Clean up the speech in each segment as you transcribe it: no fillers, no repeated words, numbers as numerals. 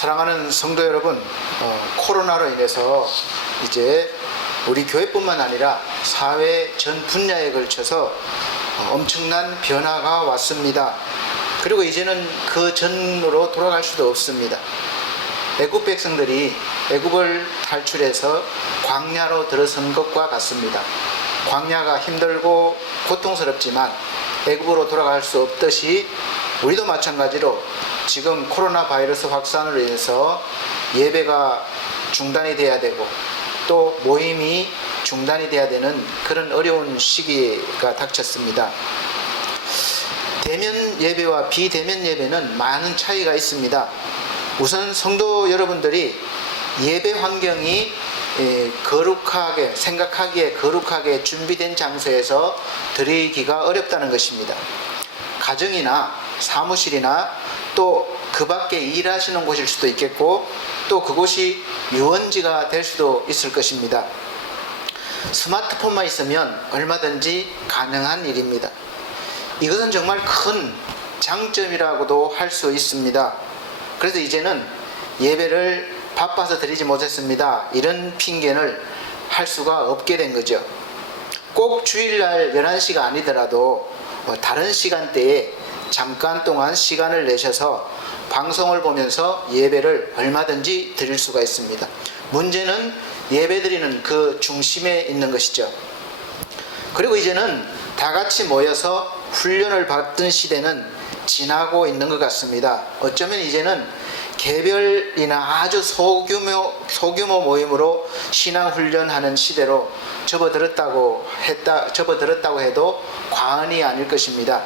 사랑하는 성도 여러분, 코로나로 인해서 이제 우리 교회뿐만 아니라 사회 전 분야에 걸쳐서 엄청난 변화가 왔습니다. 그리고 이제는 그 전으로 돌아갈 수도 없습니다. 애굽 백성들이 애굽을 탈출해서 광야로 들어선 것과 같습니다. 광야가 힘들고 고통스럽지만 애굽으로 돌아갈 수 없듯이 우리도 마찬가지로 지금 코로나 바이러스 확산으로 인해서 예배가 중단이 돼야 되고 또 모임이 중단이 돼야 되는 그런 어려운 시기가 닥쳤습니다. 대면 예배와 비대면 예배는 많은 차이가 있습니다. 우선 성도 여러분들이 예배 환경이 거룩하게, 생각하기에 거룩하게 준비된 장소에서 드리기가 어렵다는 것입니다. 가정이나 사무실이나 또 그 밖에 일하시는 곳일 수도 있겠고 또 그곳이 유원지가 될 수도 있을 것입니다. 스마트폰만 있으면 얼마든지 가능한 일입니다. 이것은 정말 큰 장점이라고도 할 수 있습니다. 그래서 이제는 예배를 바빠서 드리지 못했습니다, 이런 핑계를 할 수가 없게 된 거죠. 꼭 주일날 11시가 아니더라도 다른 시간대에 잠깐 동안 시간을 내셔서 방송을 보면서 예배를 얼마든지 드릴 수가 있습니다. 문제는 예배드리는 그 중심에 있는 것이죠. 그리고 이제는 다 같이 모여서 훈련을 받던 시대는 지나고 있는 것 같습니다. 어쩌면 이제는 개별이나 아주 소규모 모임으로 신앙훈련하는 시대로 접어들었다고 해도 과언이 아닐 것입니다.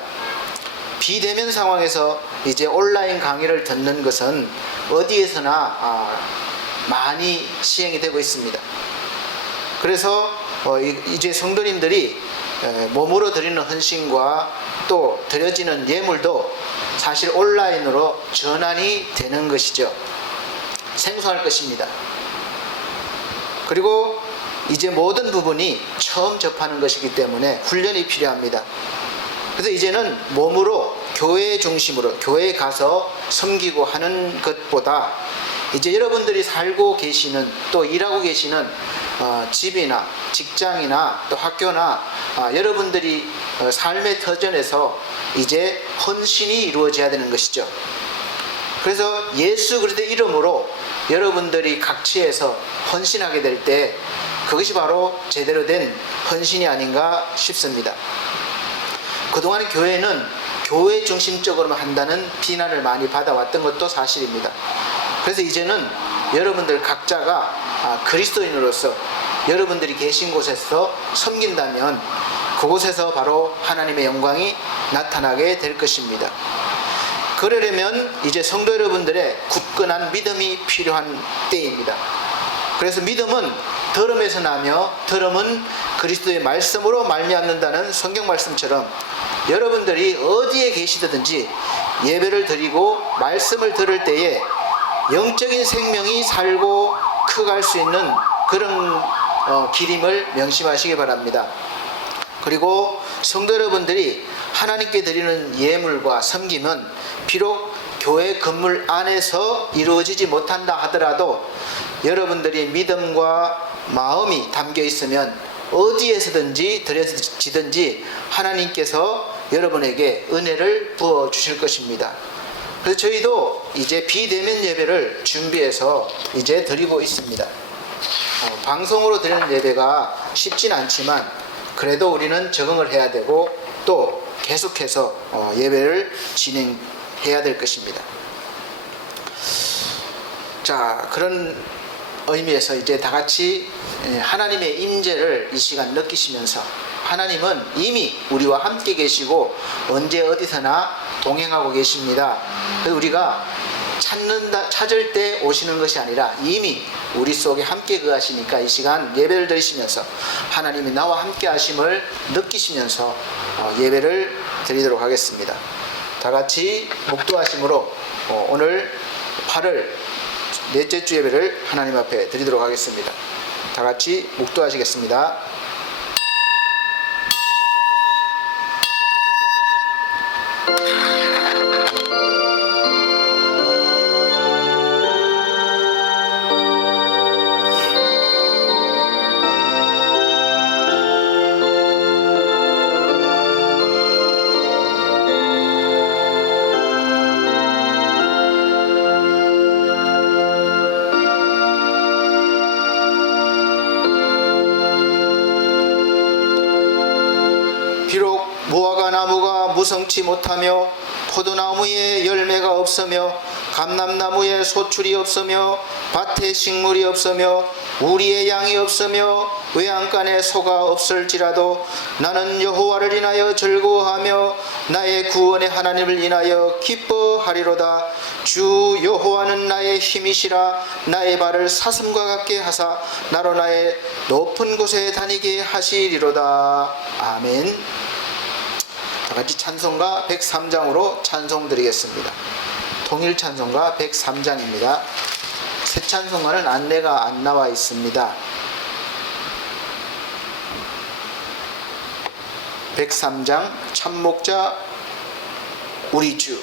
비대면 상황에서 이제 온라인 강의를 듣는 것은 어디에서나 많이 시행이 되고 있습니다. 그래서 이제 성도님들이 몸으로 드리는 헌신과 또 드려지는 예물도 사실 온라인으로 전환이 되는 것이죠. 생소할 것입니다. 그리고 이제 모든 부분이 처음 접하는 것이기 때문에 훈련이 필요합니다. 그래서 이제는 몸으로 교회 중심으로 교회에 가서 섬기고 하는 것보다 이제 여러분들이 살고 계시는 또 일하고 계시는 집이나 직장이나 또 학교나 여러분들이 삶의 터전에서 이제 헌신이 이루어져야 되는 것이죠. 그래서 예수 그리스도의 이름으로 여러분들이 각지에서 헌신하게 될 때 그것이 바로 제대로 된 헌신이 아닌가 싶습니다. 그동안 교회는 교회 중심적으로만 한다는 비난을 많이 받아왔던 것도 사실입니다. 그래서 이제는 여러분들 각자가 그리스도인으로서 여러분들이 계신 곳에서 섬긴다면 그곳에서 바로 하나님의 영광이 나타나게 될 것입니다. 그러려면 이제 성도 여러분들의 굳건한 믿음이 필요한 때입니다. 그래서 믿음은 들음에서 나며 들음은 그리스도의 말씀으로 말미암는다는 성경 말씀처럼 여러분들이 어디에 계시든지 예배를 드리고 말씀을 들을 때에 영적인 생명이 살고 커갈 수 있는 그런 길임을 명심하시기 바랍니다. 그리고 성도 여러분들이 하나님께 드리는 예물과 섬김은 비록 교회 건물 안에서 이루어지지 못한다 하더라도 여러분들이 믿음과 마음이 담겨 있으면 어디에서든지 드려지든지 하나님께서 여러분에게 은혜를 부어 주실 것입니다. 그래서 저희도 이제 비대면 예배를 준비해서 이제 드리고 있습니다. 방송으로 드리는 예배가 쉽진 않지만 그래도 우리는 적응을 해야 되고 또 계속해서 예배를 진행해야 될 것입니다. 자, 그런 의미에서 이제 다 같이 하나님의 임재를 이 시간 느끼시면서 하나님은 이미 우리와 함께 계시고 언제 어디서나 동행하고 계십니다. 그래서 우리가 찾을 때 오시는 것이 아니라 이미 우리 속에 함께 거하시니까 이 시간 예배를 드리시면서 하나님이 나와 함께 하심을 느끼시면서 예배를 드리도록 하겠습니다. 다 같이 묵도하심으로 오늘 8월 넷째 주 예배를 하나님 앞에 드리도록 하겠습니다. 다 같이 묵도하시겠습니다. 포도나무가 무성치 못하며 포도나무에 열매가 없으며 감람나무에 소출이 없으며 밭에 식물이 없으며 우리의 양이 없으며 외양간에 소가 없을지라도 나는 여호와를 인하여 즐거워하며 나의 구원의 하나님을 인하여 기뻐하리로다. 주 여호와는 나의 힘이시라. 나의 발을 사슴과 같게 하사 나로 나의 높은 곳에 다니게 하시리로다. 아멘. 다같이 찬송가 103장으로 찬송드리겠습니다. 통일 찬송가 103장입니다. 새 찬송가는 안내가 안 나와 있습니다. 103장 참목자 우리 주.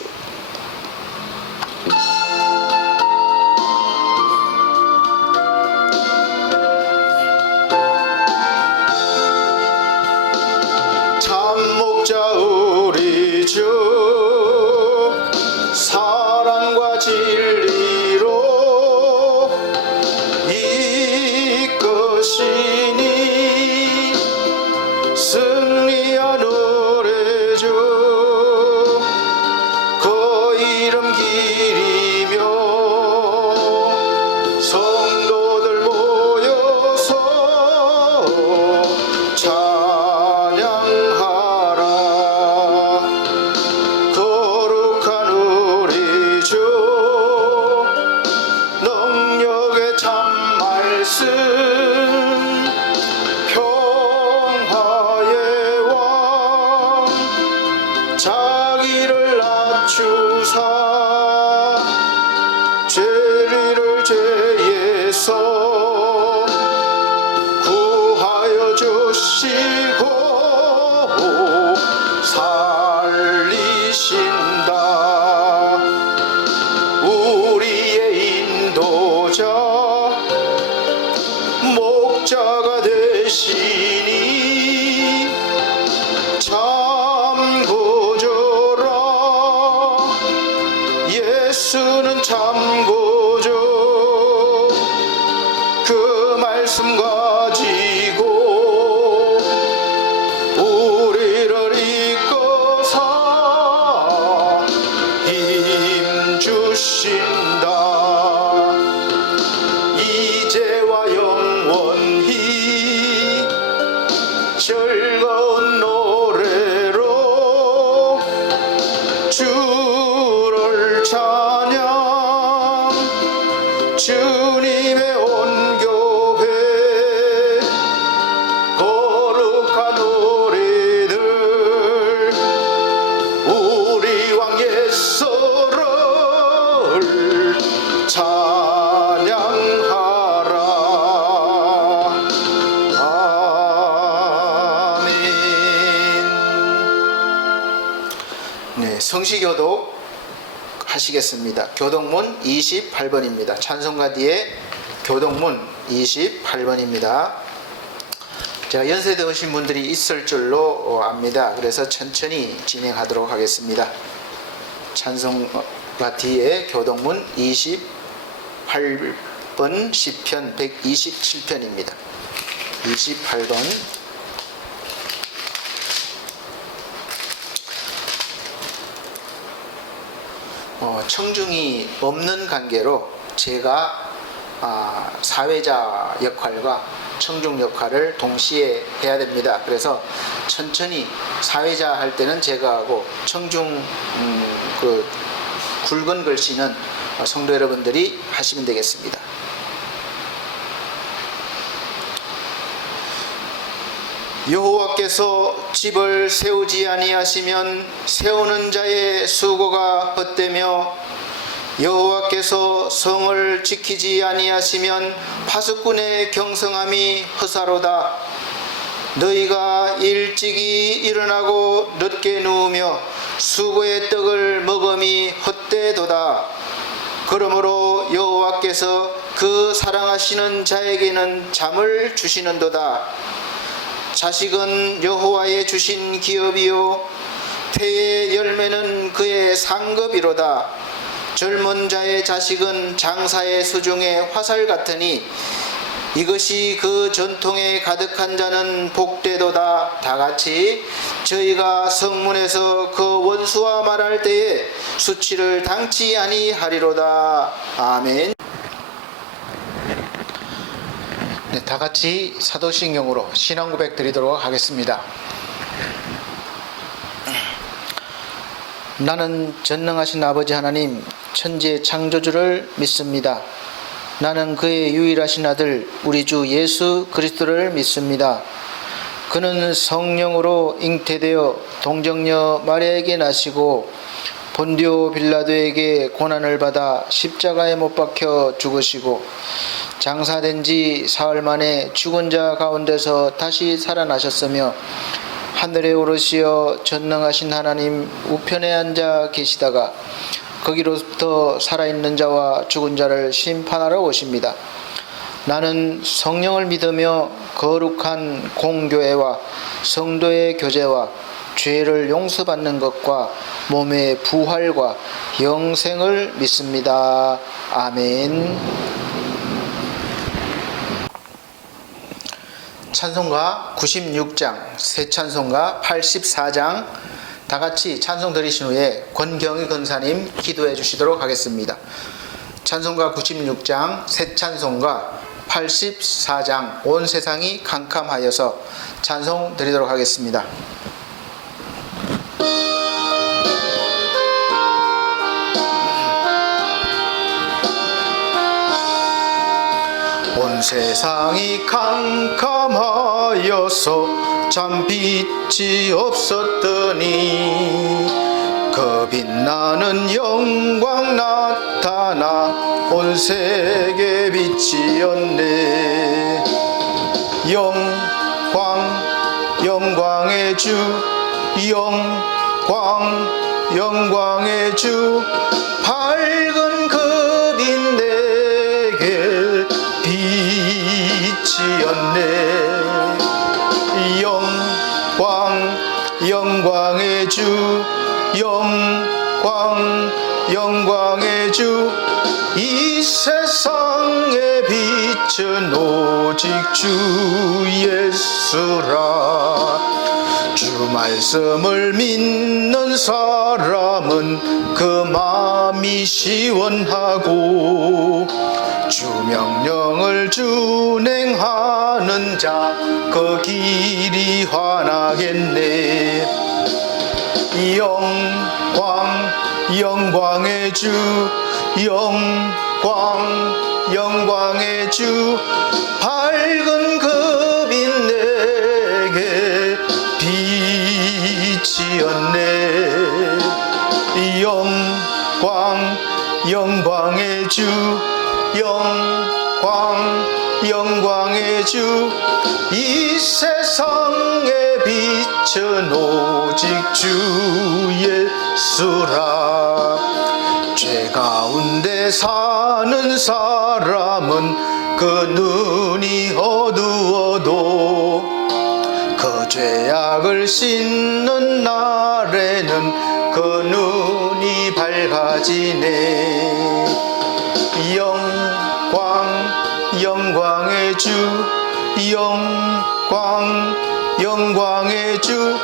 참목자 우리 주 사랑과 진리로 이끄시니 승리한 노래 주 그 이름 기리며 성도들 모여서 찬양하라. 거룩한 우리 주 능력의 참말씀 평화의 왕 자기를 낮추사 죄를 죄에서 구하여 주시고 살리신다. 우리의 인도자 목자가 되시니 참 구주라. 예수는 참 구주. 그 말씀 가지고 우리를 이끌어서 힘 주신다. 이제와 영원히 즐거운 노래로 주를 찬양. 주님의 온 교회 거룩한 우리들 우리 왕 예수를 찬양하라. 아멘. 네, 성시교독 하시겠습니다. 교독문 28번입니다. 찬송가 뒤에 교독문 28번입니다. 제가 연세대 오신 분들이 있을 줄로 압니다. 그래서 천천히 진행하도록 하겠습니다. 찬송가 뒤에 교독문 28번 시편 127편입니다. 28번. 청중이 없는 관계로 제가 사회자 역할과 청중 역할을 동시에 해야 됩니다. 그래서 천천히 사회자 할 때는 제가 하고 청중 그 굵은 글씨는 성도 여러분들이 하시면 되겠습니다. 여호와께서 집을 세우지 아니하시면 세우는 자의 수고가 헛되며 여호와께서 성을 지키지 아니하시면 파수꾼의 경성함이 허사로다. 너희가 일찍이 일어나고 늦게 누우며 수고의 떡을 먹음이 헛되도다. 그러므로 여호와께서 그 사랑하시는 자에게는 잠을 주시는도다. 자식은 여호와의 주신 기업이요 태의 열매는 그의 상급이로다. 젊은 자의 자식은 장사의 수중에 화살 같으니 이것이 그 전통에 가득한 자는 복되도다. 다 같이 저희가 성문에서 그 원수와 말할 때에 수치를 당치 아니하리로다. 아멘. 네, 다 같이 사도신경으로 신앙 고백 드리도록 하겠습니다. 나는 전능하신 아버지 하나님 천지의 창조주를 믿습니다. 나는 그의 유일하신 아들 우리 주 예수 그리스도를 믿습니다. 그는 성령으로 잉태되어 동정녀 마리아에게 나시고 본디오 빌라도에게 고난을 받아 십자가에 못 박혀 죽으시고 장사된 지 사흘 만에 죽은 자 가운데서 다시 살아나셨으며 하늘에 오르시어 전능하신 하나님 우편에 앉아 계시다가 거기로부터 살아있는 자와 죽은 자를 심판하러 오십니다. 나는 성령을 믿으며 거룩한 공교회와 성도의 교제와 죄를 용서받는 것과 몸의 부활과 영생을 믿습니다. 아멘. 찬송가 96장, 새 찬송가 84장 다 같이 찬송 들으신 후에 권경희 권사님 기도해 주시도록 하겠습니다. 찬송가 96장, 새 찬송가 84장 온 세상이 캄캄하여서 찬송 드리도록 하겠습니다. 온 세상이 캄캄하여서 참 빛이 없었더니 그 빛나는 영광 나타나 온 세계 빛이었네. 영광의 주 영광의 주 밝은 그 빛 내게 빛이었네. 영광의 주 영광의 주 이 세상에 빛은 오직 주 예수라. 주 말씀을 믿는 사람은 그 마음이 시원하고 주 명령을 준행하는 자 그 길이 환하겠네. 영광의 주 영광의 주 밝은 그 빛 내게 빛이었네. 영광의 주 영광의 주 이 세상의 빛은 오직 주 예수라. 죄 가운데 사는 사람은 그 눈이 어두워도 그 죄악을 씻는 날에는 그 눈이 밝아지네. 영광의 주 영광의 주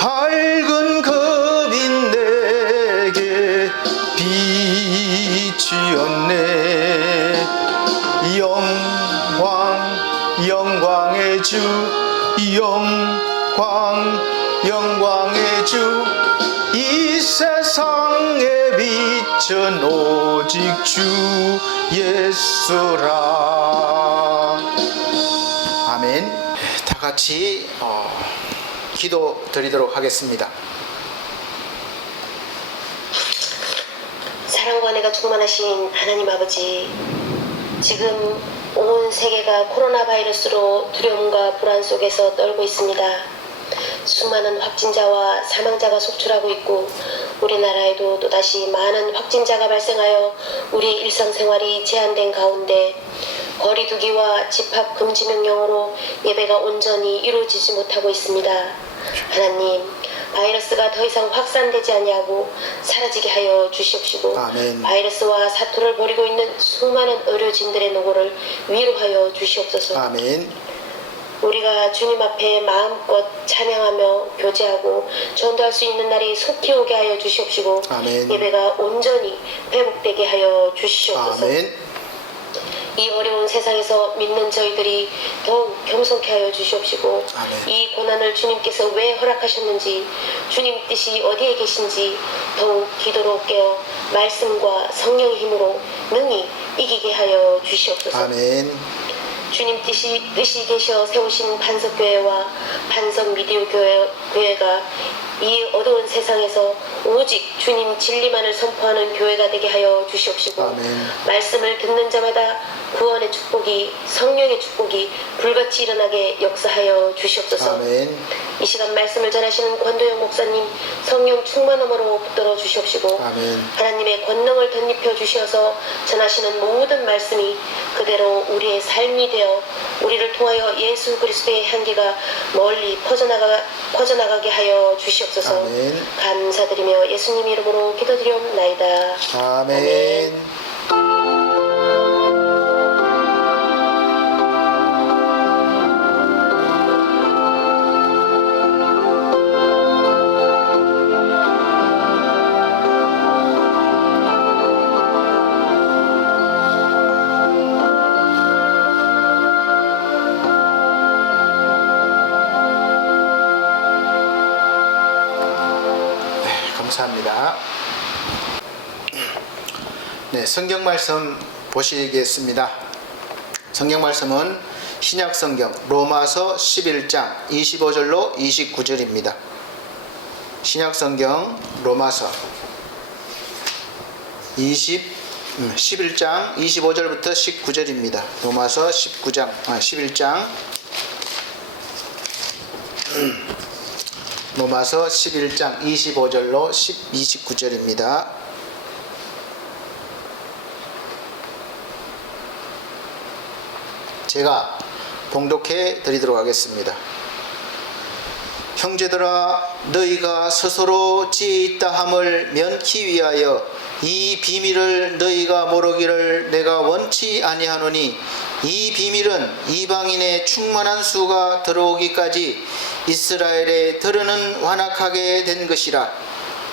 밝은 그 빛 내게 빛이었네. 영광의 주 영광의 주 이 세상의 빛은 오직 주 예수라. 아멘. 다 같이 기도 드리도록 하겠습니다. 사랑과 은혜가 충만하신 하나님 아버지, 지금 온 세계가 코로나 바이러스로 두려움과 불안 속에서 떨고 있습니다. 수많은 확진자와 사망자가 속출하고 있고 우리나라에도 또다시 많은 확진자가 발생하여 우리 일상생활이 제한된 가운데 거리두기와 집합 금지 명령으로 예배가 온전히 이루어지지 못하고 있습니다. 하나님, 바이러스가 더 이상 확산되지 아니하고 사라지게 하여 주시옵시고 아멘. 바이러스와 사투를 벌이고 있는 수많은 의료진들의 노고를 위로하여 주시옵소서. 아멘. 우리가 주님 앞에 마음껏 찬양하며 교제하고 전도할 수 있는 날이 속히 오게 하여 주시옵시고 아멘. 예배가 온전히 회복되게 하여 주시옵소서. 아멘. 이 어려운 세상에서 믿는 저희들이 더욱 겸손케 하여 주시옵시고 아멘. 이 고난을 주님께서 왜 허락하셨는지 주님 뜻이 어디에 계신지 더욱 기도로 깨어 말씀과 성령의 힘으로 능히 이기게 하여 주시옵소서. 아멘. 주님 뜻이 계셔 세우신 반석교회와 반석 미디어 교회가 이 어두운 세상에서 오직 주님 진리만을 선포하는 교회가 되게 하여 주시옵시고 아멘. 말씀을 듣는 자마다 구원의 축복이 성령의 축복이 불같이 일어나게 역사하여 주시옵소서. 아멘. 이 시간 말씀을 전하시는 권도영 목사님 성령 충만함으로 붙들어 주시옵시고 아멘. 하나님의 권능을 덧입혀 주셔서 전하시는 모든 말씀이 그대로 우리의 삶이 되어 우리를 통하여 예수 그리스도의 향기가 멀리 퍼져나가게 하여 주시옵소서. 아멘. 감사드리며 예수님 이름으로 기도드리옵나이다. 아멘. 감사합니다. 네, 성경 말씀 보시겠습니다. 성경 말씀은 신약 성경 로마서 11장 25절로 29절입니다. 신약 성경 로마서 11장 25절부터 19절입니다. 로마서 11장 로마서 11장 25절로 29절입니다. 제가 봉독해 드리도록 하겠습니다. 형제들아, 너희가 스스로 지혜 있다 함을 면키 위하여 이 비밀을 너희가 모르기를 내가 원치 아니하노니, 이 비밀은 이방인의 충만한 수가 들어오기까지 이스라엘에 들으는 완악하게 된 것이라.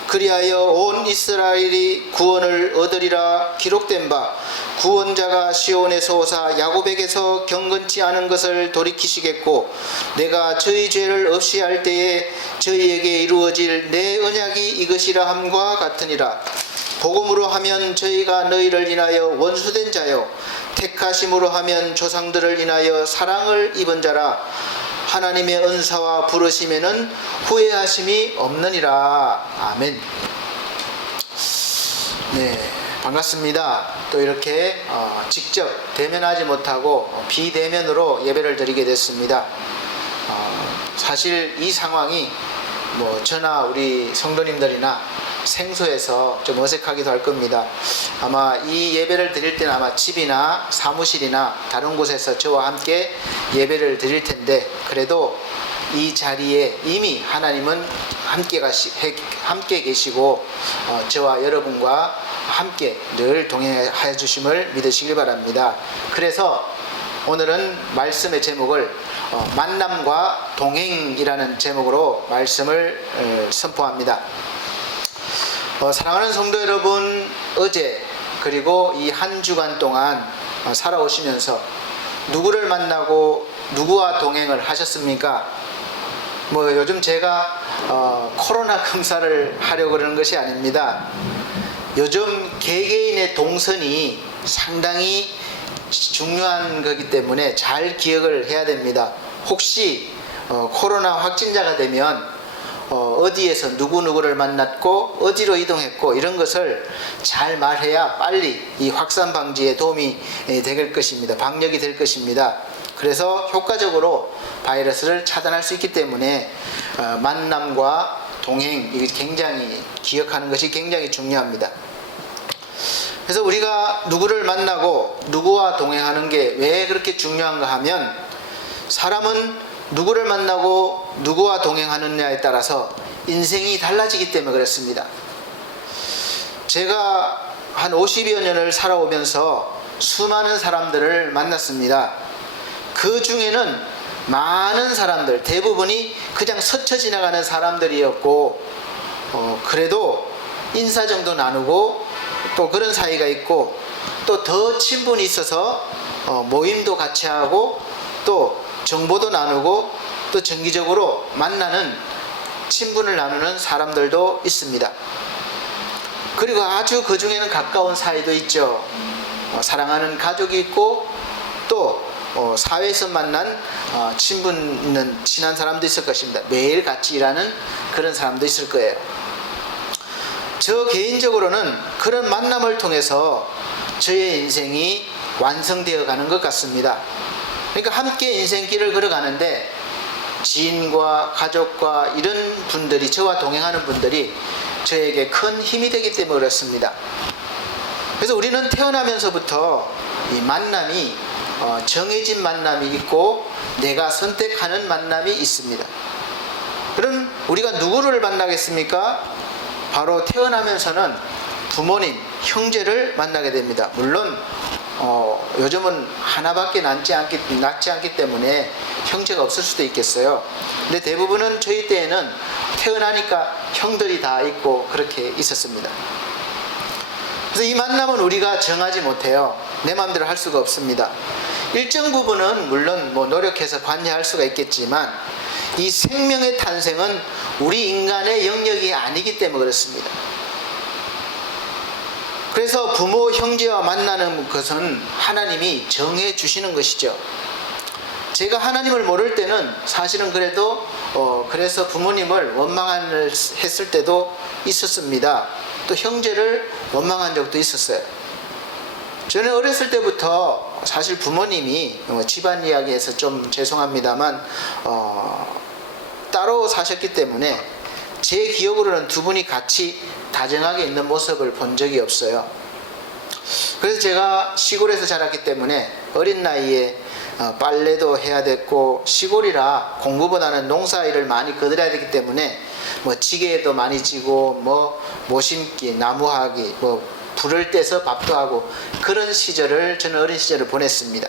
그리하여 온 이스라엘이 구원을 얻으리라 기록된 바, 구원자가 시온에서 오사 야곱에게서 경건치 않은 것을 돌이키시겠고, 내가 저희 죄를 없이 할 때에 저희에게 이루어질 내 언약이 이것이라 함과 같으니라. 복음으로 하면 저희가 너희를 인하여 원수된 자요, 택하심으로 하면 조상들을 인하여 사랑을 입은 자라. 하나님의 은사와 부르심에는 후회하심이 없느니라. 아멘. 네, 반갑습니다. 또 이렇게 직접 대면하지 못하고 비대면으로 예배를 드리게 됐습니다. 사실 이 상황이 저나 우리 성도님들이나 생소해서 좀 어색하기도 할 겁니다. 아마 이 예배를 드릴 때는 아마 집이나 사무실이나 다른 곳에서 저와 함께 예배를 드릴 텐데, 그래도 이 자리에 이미 하나님은 함께 계시고 저와 여러분과 함께 늘 동행하여 주심을 믿으시길 바랍니다. 그래서 오늘은 말씀의 제목을 만남과 동행이라는 제목으로 말씀을 선포합니다. 사랑하는 성도 여러분, 어제 그리고 이 한 주간 동안 살아오시면서 누구를 만나고 누구와 동행을 하셨습니까? 요즘 제가 코로나 검사를 하려고 그러는 것이 아닙니다. 요즘 개개인의 동선이 상당히 중요한 거기 때문에 잘 기억을 해야 됩니다. 혹시 코로나 확진자가 되면 어디에서 누구누구를 만났고 어디로 이동했고 이런 것을 잘 말해야 빨리 이 확산 방지에 도움이 될 것입니다. 방역이 될 것입니다. 그래서 효과적으로 바이러스를 차단할 수 있기 때문에 만남과 동행, 이게 굉장히 기억하는 것이 굉장히 중요합니다. 그래서 우리가 누구를 만나고 누구와 동행하는 게 왜 그렇게 중요한가 하면, 사람은 누구를 만나고 누구와 동행하느냐에 따라서 인생이 달라지기 때문에 그렇습니다. 제가 한 50여 년을 살아오면서 수많은 사람들을 만났습니다. 그 중에는 많은 사람들, 대부분이 그냥 스쳐 지나가는 사람들이었고, 그래도 인사 정도 나누고 또 그런 사이가 있고, 또 더 친분이 있어서 모임도 같이 하고 또 정보도 나누고 또 정기적으로 만나는 친분을 나누는 사람들도 있습니다. 그리고 아주 그 중에는 가까운 사이도 있죠. 사랑하는 가족이 있고 또 사회에서 만난 친분 있는 친한 사람도 있을 것입니다. 매일 같이 일하는 그런 사람도 있을 거예요. 저 개인적으로는 그런 만남을 통해서 저의 인생이 완성되어 가는 것 같습니다. 그러니까 함께 인생길을 걸어가는데 지인과 가족과 이런 분들이, 저와 동행하는 분들이 저에게 큰 힘이 되기 때문에 그렇습니다. 그래서 우리는 태어나면서부터 이 만남이 정해진 만남이 있고 내가 선택하는 만남이 있습니다. 그럼 우리가 누구를 만나겠습니까? 바로 태어나면서는 부모님, 형제를 만나게 됩니다. 물론 요즘은 하나밖에 낳지 않기 때문에 형제가 없을 수도 있겠어요. 근데 대부분은 저희 때에는 태어나니까 형들이 다 있고 그렇게 있었습니다. 그래서 이 만남은 우리가 정하지 못해요. 내 마음대로 할 수가 없습니다. 일정 부분은 물론 노력해서 관여할 수가 있겠지만 이 생명의 탄생은 우리 인간의 영역이 아니기 때문에 그렇습니다. 그래서 부모, 형제와 만나는 것은 하나님이 정해 주시는 것이죠. 제가 하나님을 모를 때는 사실은 그래서 부모님을 원망했을 때도 있었습니다. 또 형제를 원망한 적도 있었어요. 저는 어렸을 때부터 사실 부모님이 집안 이야기에서 좀 죄송합니다만 따로 사셨기 때문에 제 기억으로는 두 분이 같이 다정하게 있는 모습을 본 적이 없어요. 그래서 제가 시골에서 자랐기 때문에 어린 나이에 빨래도 해야 됐고, 시골이라 공부보다는 농사일을 많이 거들어야 되기 때문에 지게도 많이 지고 모심기, 나무하기, 불을 떼서 밥도 하고 그런 시절을, 저는 어린 시절을 보냈습니다.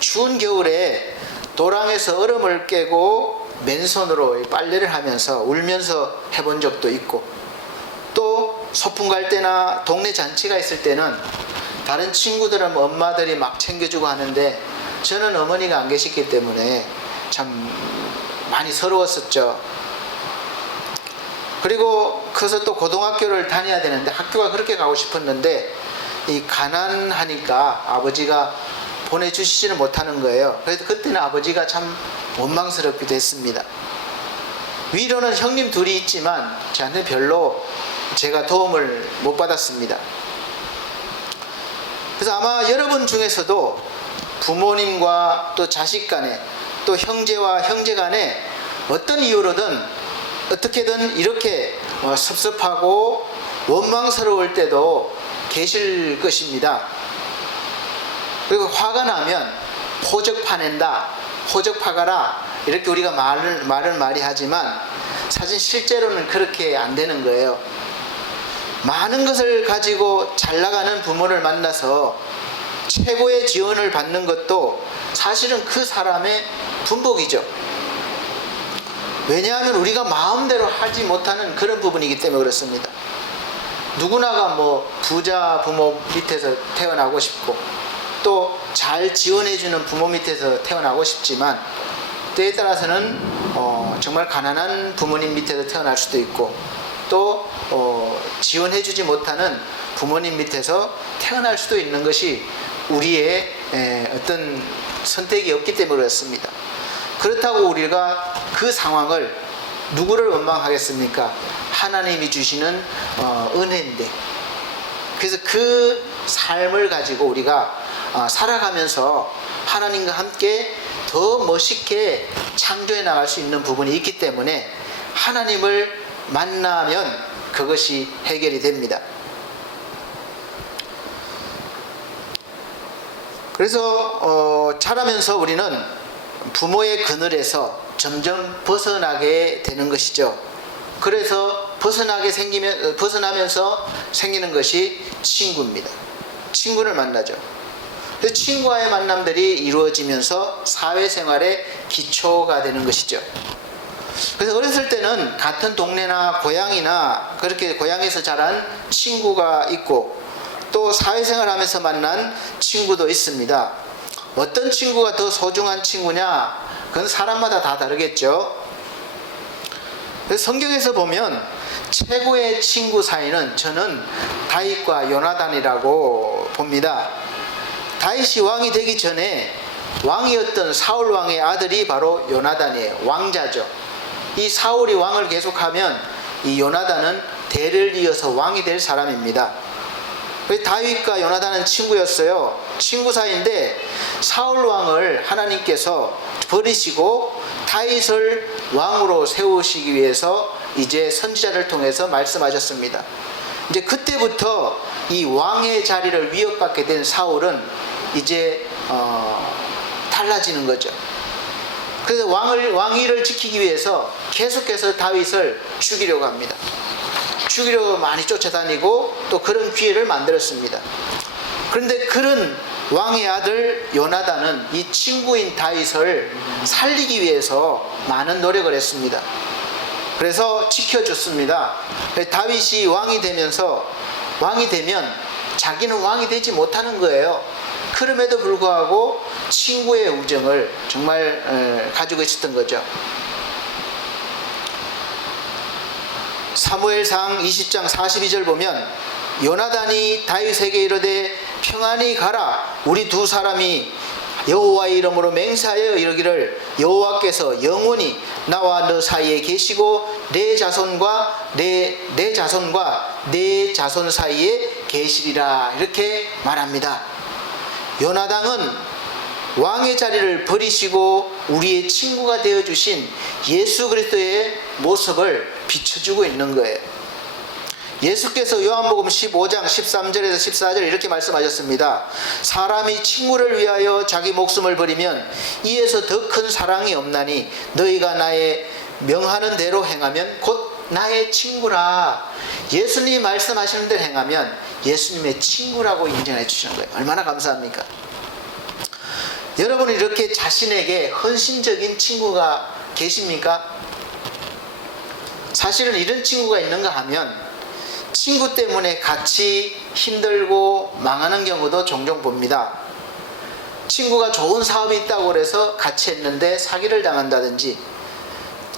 추운 겨울에 도랑에서 얼음을 깨고 맨손으로 빨래를 하면서 울면서 해본 적도 있고, 또 소풍 갈 때나 동네 잔치가 있을 때는 다른 친구들은 엄마들이 막 챙겨주고 하는데 저는 어머니가 안 계셨기 때문에 참 많이 서러웠었죠. 그리고 커서 또 고등학교를 다녀야 되는데 학교가 그렇게 가고 싶었는데 이 가난하니까 아버지가 보내주시지는 못하는 거예요. 그래서 그때는 아버지가 참 원망스럽기도 했습니다. 위로는 형님 둘이 있지만 저한테 별로 제가 도움을 못 받았습니다. 그래서 아마 여러분 중에서도 부모님과 또 자식 간에 또 형제와 형제 간에 어떤 이유로든 어떻게든 이렇게 섭섭하고 원망스러울 때도 계실 것입니다. 그리고 화가 나면 호적 파낸다, 호적 파가라, 이렇게 우리가 말을 많이 하지만 사실 실제로는 그렇게 안 되는 거예요. 많은 것을 가지고 잘 나가는 부모를 만나서 최고의 지원을 받는 것도 사실은 그 사람의 분복이죠. 왜냐하면 우리가 마음대로 하지 못하는 그런 부분이기 때문에 그렇습니다. 누구나가 부자 부모 밑에서 태어나고 싶고 또 잘 지원해주는 부모 밑에서 태어나고 싶지만 때에 따라서는 정말 가난한 부모님 밑에서 태어날 수도 있고 또 지원해주지 못하는 부모님 밑에서 태어날 수도 있는 것이 우리의 어떤 선택이 없기 때문에 그렇습니다. 그렇다고 우리가 그 상황을 누구를 원망하겠습니까? 하나님이 주시는 은혜인데, 그래서 그 삶을 가지고 우리가 살아가면서 하나님과 함께 더 멋있게 창조해 나갈 수 있는 부분이 있기 때문에 하나님을 만나면 그것이 해결이 됩니다. 그래서 자라면서 우리는 부모의 그늘에서 점점 벗어나게 되는 것이죠. 그래서 벗어나면서 생기는 것이 친구입니다. 친구를 만나죠. 그래서 친구와의 만남들이 이루어지면서 사회생활의 기초가 되는 것이죠. 그래서 어렸을 때는 같은 동네나 고향이나 그렇게 고향에서 자란 친구가 있고 또 사회생활 하면서 만난 친구도 있습니다. 어떤 친구가 더 소중한 친구냐? 그건 사람마다 다 다르겠죠. 그래서 성경에서 보면 최고의 친구 사이는 저는 다윗과 요나단이라고 봅니다. 다윗이 왕이 되기 전에 왕이었던 사울 왕의 아들이 바로 요나단이에요. 왕자죠. 이 사울이 왕을 계속하면 이 요나단은 대를 이어서 왕이 될 사람입니다. 다윗과 요나단은 친구였어요. 친구 사이인데 사울 왕을 하나님께서 버리시고 다윗을 왕으로 세우시기 위해서 이제 선지자를 통해서 말씀하셨습니다. 이제 그때부터 이 왕의 자리를 위협받게 된 사울은 이제 달라지는 거죠. 그래서 왕위를 지키기 위해서 계속해서 다윗을 죽이려고 합니다. 죽이려고 많이 쫓아다니고 또 그런 기회를 만들었습니다. 그런데 그런 왕의 아들 요나단은 이 친구인 다윗을 살리기 위해서 많은 노력을 했습니다. 그래서 지켜줬습니다. 다윗이 왕이 되면 자기는 왕이 되지 못하는 거예요. 그럼에도 불구하고 친구의 우정을 정말 가지고 있었던 거죠. 사무엘상 20장 42절 보면 요나단이 다윗에게 이르되 평안히 가라. 우리 두 사람이 여호와의 이름으로 맹세하여 이르기를 여호와께서 영원히 나와 너 사이에 계시고 내 자손과 내 자손 사이에 계시리라. 이렇게 말합니다. 요나단은 왕의 자리를 버리시고 우리의 친구가 되어주신 예수 그리스도의 모습을 비춰주고 있는 거예요. 예수께서 요한복음 15장 13절에서 14절 이렇게 말씀하셨습니다. 사람이 친구를 위하여 자기 목숨을 버리면 이에서 더 큰 사랑이 없나니 너희가 나의 명하는 대로 행하면 곧 나의 친구라. 예수님이 말씀하시는 대로 행하면 예수님의 친구라고 인정해 주시는 거예요. 얼마나 감사합니까? 여러분 이렇게 자신에게 헌신적인 친구가 계십니까? 사실은 이런 친구가 있는가 하면 친구 때문에 같이 힘들고 망하는 경우도 종종 봅니다. 친구가 좋은 사업이 있다고 해서 같이 했는데 사기를 당한다든지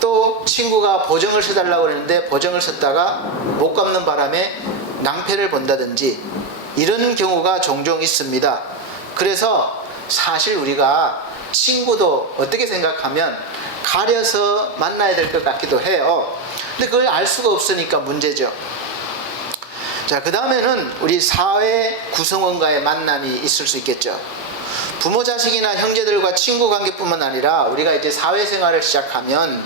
또 친구가 보증을 서달라고 했는데 보증을 섰다가 못 갚는 바람에 낭패를 본다든지 이런 경우가 종종 있습니다. 그래서 사실 우리가 친구도 어떻게 생각하면 가려서 만나야 될 것 같기도 해요. 근데 그걸 알 수가 없으니까 문제죠. 자, 그 다음에는 우리 사회 구성원과의 만남이 있을 수 있겠죠. 부모 자식이나 형제들과 친구 관계뿐만 아니라 우리가 이제 사회생활을 시작하면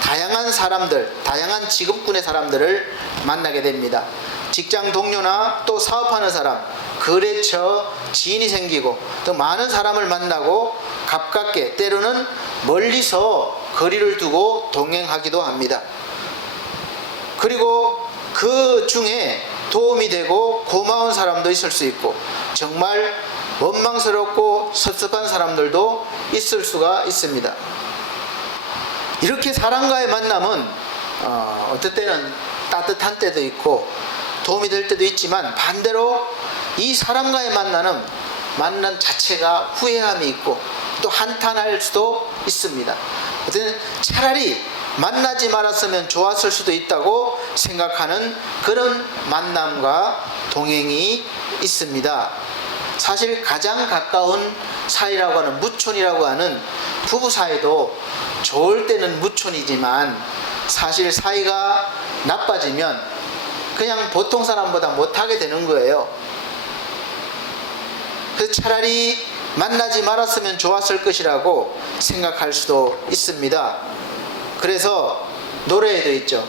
다양한 사람들, 다양한 직업군의 사람들을 만나게 됩니다. 직장 동료나 또 사업하는 사람, 거래처 지인이 생기고 또 많은 사람을 만나고 가깝게 때로는 멀리서 거리를 두고 동행하기도 합니다. 그리고 그 중에 도움이 되고 고마운 사람도 있을 수 있고 정말 원망스럽고 섭섭한 사람들도 있을 수가 있습니다. 이렇게 사람과의 만남은 어떨 때는 따뜻한 때도 있고 도움이 될 때도 있지만 반대로 이 사람과의 만남 자체가 후회함이 있고 또 한탄할 수도 있습니다. 어떤 때는 차라리 만나지 말았으면 좋았을 수도 있다고 생각하는 그런 만남과 동행이 있습니다. 사실 가장 가까운 사이라고 하는 무촌이라고 하는 부부 사이도 좋을 때는 무촌이지만 사실 사이가 나빠지면 그냥 보통 사람보다 못하게 되는 거예요. 그래서 차라리 만나지 말았으면 좋았을 것이라고 생각할 수도 있습니다. 그래서 노래에도 있죠.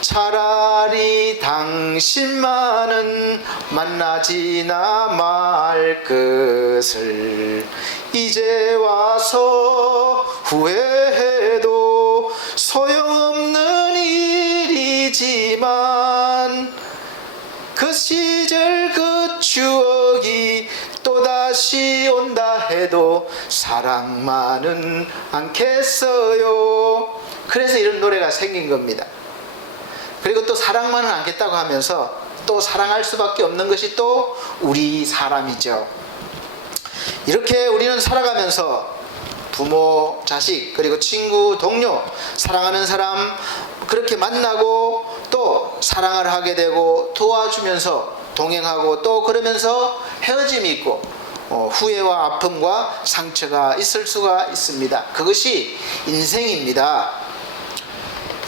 차라리 당신만은 만나지나 말 것을 이제 와서 후회해도 소용없는 일이지만 그 시절 그 추억이 또다시 온다 해도 사랑만은 않겠어요. 그래서 이런 노래가 생긴 겁니다. 그리고 또 사랑만은 않겠다고 하면서 또 사랑할 수밖에 없는 것이 또 우리 사람이죠. 이렇게 우리는 살아가면서 부모, 자식, 그리고 친구, 동료, 사랑하는 사람 그렇게 만나고 또 사랑을 하게 되고 도와주면서 동행하고 또 그러면서 헤어짐이 있고 후회와 아픔과 상처가 있을 수가 있습니다. 그것이 인생입니다.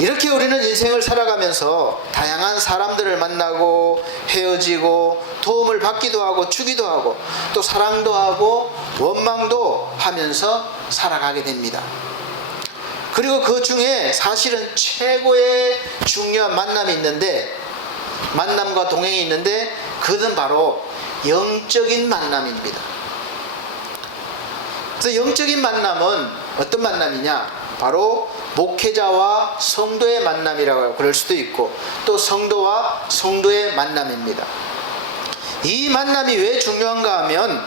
이렇게 우리는 인생을 살아가면서 다양한 사람들을 만나고 헤어지고 도움을 받기도 하고 주기도 하고 또 사랑도 하고 원망도 하면서 살아가게 됩니다. 그리고 그 중에 사실은 최고의 중요한 만남이 있는데, 만남과 동행이 있는데 그것은 바로 영적인 만남입니다. 그래서 영적인 만남은 어떤 만남이냐? 바로 목회자와 성도의 만남이라고 그럴 수도 있고 또 성도와 성도의 만남입니다. 이 만남이 왜 중요한가 하면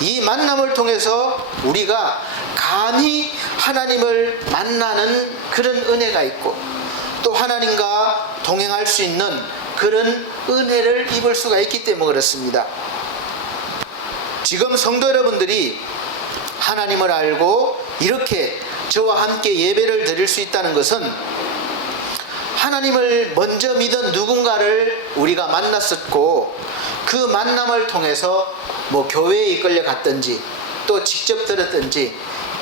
이 만남을 통해서 우리가 감히 하나님을 만나는 그런 은혜가 있고 또 하나님과 동행할 수 있는 그런 은혜를 입을 수가 있기 때문에 그렇습니다. 지금 성도 여러분들이 하나님을 알고 이렇게 저와 함께 예배를 드릴 수 있다는 것은 하나님을 먼저 믿은 누군가를 우리가 만났었고 그 만남을 통해서 뭐 교회에 이끌려 갔든지 또 직접 들었든지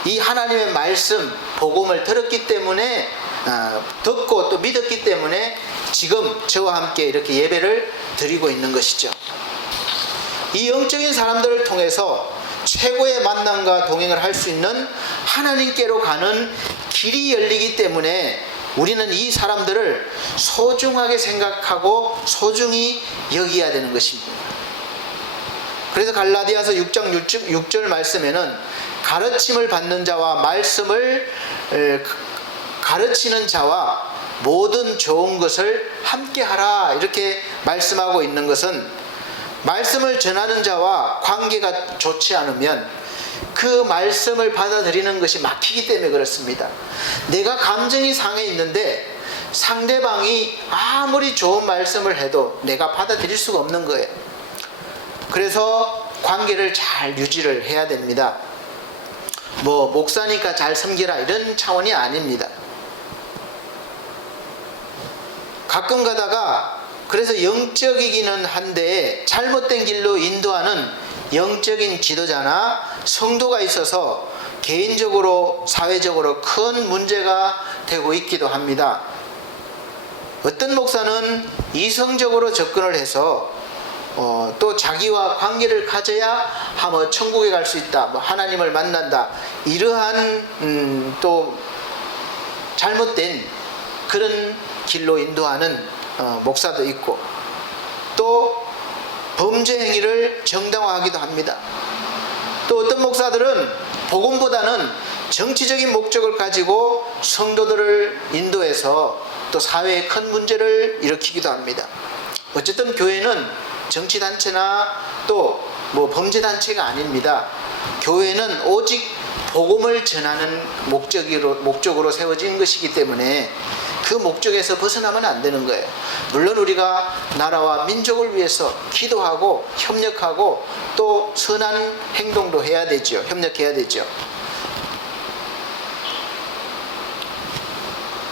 이 하나님의 말씀, 복음을 들었기 때문에 듣고 또 믿었기 때문에 지금 저와 함께 이렇게 예배를 드리고 있는 것이죠. 이 영적인 사람들을 통해서 최고의 만남과 동행을 할 수 있는 하나님께로 가는 길이 열리기 때문에 우리는 이 사람들을 소중하게 생각하고 소중히 여기야 되는 것입니다. 그래서 갈라디아서 6장 6절 말씀에는 가르침을 받는 자와 말씀을 가르치는 자와 모든 좋은 것을 함께 하라 이렇게 말씀하고 있는 것은 말씀을 전하는 자와 관계가 좋지 않으면 그 말씀을 받아들이는 것이 막히기 때문에 그렇습니다. 내가 감정이 상해 있는데 상대방이 아무리 좋은 말씀을 해도 내가 받아들일 수가 없는 거예요. 그래서 관계를 잘 유지를 해야 됩니다. 뭐 목사니까 잘 섬기라 이런 차원이 아닙니다. 가끔 가다가 그래서 영적이기는 한데 잘못된 길로 인도하는 영적인 지도자나 성도가 있어서 개인적으로 사회적으로 큰 문제가 되고 있기도 합니다. 어떤 목사는 이성적으로 접근을 해서 또 자기와 관계를 가져야 천국에 갈 수 있다, 뭐 하나님을 만난다 이러한 또 잘못된 그런 길로 인도하는 목사도 있고 또 범죄 행위를 정당화하기도 합니다. 또 어떤 목사들은 복음보다는 정치적인 목적을 가지고 성도들을 인도해서 또 사회에 큰 문제를 일으키기도 합니다. 어쨌든 교회는 정치단체나 또 뭐 범죄단체가 아닙니다. 교회는 오직 복음을 전하는 목적으로 세워진 것이기 때문에 그 목적에서 벗어나면 안 되는 거예요. 물론 우리가 나라와 민족을 위해서 기도하고 협력하고 또 선한 행동도 해야 되죠. 협력해야 되죠.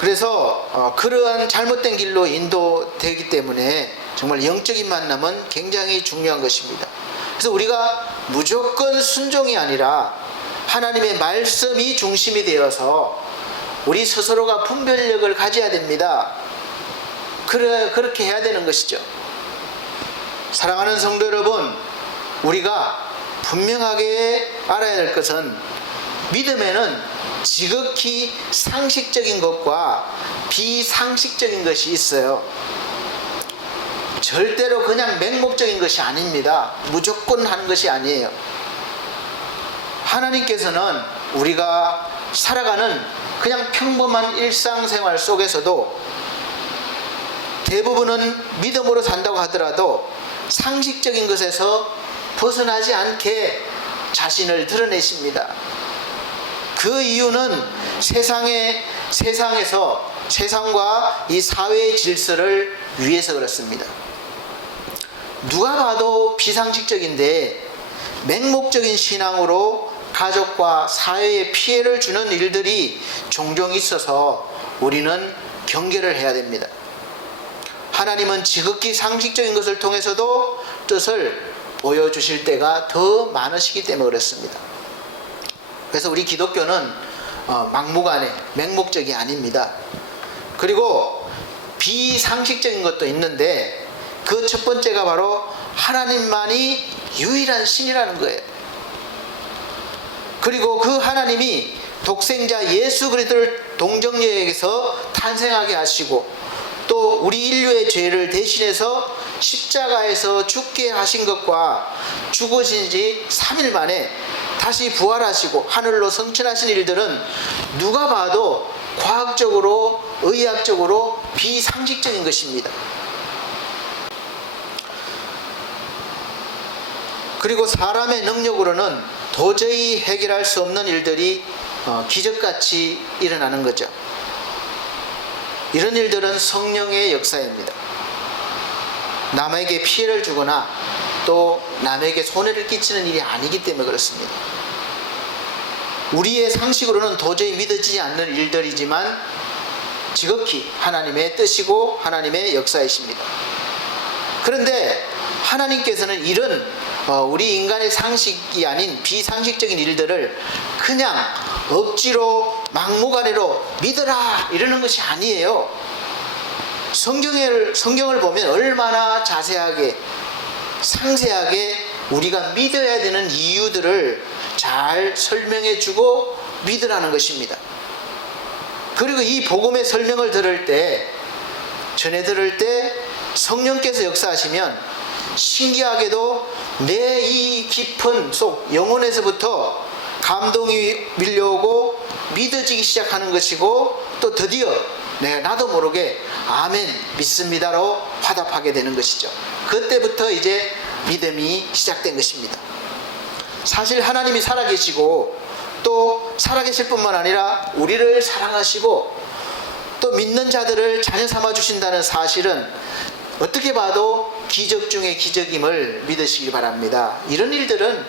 그래서 그러한 잘못된 길로 인도되기 때문에 정말 영적인 만남은 굉장히 중요한 것입니다. 그래서 우리가 무조건 순종이 아니라 하나님의 말씀이 중심이 되어서 우리 스스로가 분별력을 가져야 됩니다. 그렇게 해야 되는 것이죠. 사랑하는 성도 여러분, 우리가 분명하게 알아야 될 것은 믿음에는 지극히 상식적인 것과 비상식적인 것이 있어요. 절대로 그냥 맹목적인 것이 아닙니다. 무조건 하는 것이 아니에요. 하나님께서는 우리가 살아가는 그냥 평범한 일상생활 속에서도 대부분은 믿음으로 산다고 하더라도 상식적인 것에서 벗어나지 않게 자신을 드러내십니다. 그 이유는 세상과 이 사회의 질서를 위해서 그렇습니다. 누가 봐도 비상식적인데 맹목적인 신앙으로 가족과 사회에 피해를 주는 일들이 종종 있어서 우리는 경계를 해야 됩니다. 하나님은 지극히 상식적인 것을 통해서도 뜻을 보여주실 때가 더 많으시기 때문에 그렇습니다. 그래서 우리 기독교는 막무가내 맹목적이 아닙니다. 그리고 비상식적인 것도 있는데 그 첫 번째가 바로 하나님만이 유일한 신이라는 거예요. 그리고 그 하나님이 독생자 예수 그리스도를 동정녀에게서 탄생하게 하시고 또 우리 인류의 죄를 대신해서 십자가에서 죽게 하신 것과 죽으신 지 3일 만에 다시 부활하시고 하늘로 승천하신 일들은 누가 봐도 과학적으로 의학적으로 비상식적인 것입니다. 그리고 사람의 능력으로는 도저히 해결할 수 없는 일들이 기적같이 일어나는 거죠. 이런 일들은 성령의 역사입니다. 남에게 피해를 주거나 또 남에게 손해를 끼치는 일이 아니기 때문에 그렇습니다. 우리의 상식으로는 도저히 믿어지지 않는 일들이지만 지극히 하나님의 뜻이고 하나님의 역사이십니다. 그런데 하나님께서는 이런 우리 인간의 상식이 아닌 비상식적인 일들을 그냥 억지로 막무가내로 믿어라 이러는 것이 아니에요. 성경을 보면 얼마나 자세하게 상세하게 우리가 믿어야 되는 이유들을 잘 설명해 주고 믿으라는 것입니다. 그리고 이 복음의 설명을 전해 들을 때 성령께서 역사하시면 신기하게도 내 이 깊은 속 영혼에서부터 감동이 밀려오고 믿어지기 시작하는 것이고 또 드디어 나도 모르게 아멘 믿습니다로 화답하게 되는 것이죠. 그때부터 이제 믿음이 시작된 것입니다. 사실 하나님이 살아계시고 또 살아계실 뿐만 아니라 우리를 사랑하시고 또 믿는 자들을 자녀 삼아 주신다는 사실은 어떻게 봐도 기적 중의 기적임을 믿으시기 바랍니다. 이런 일들은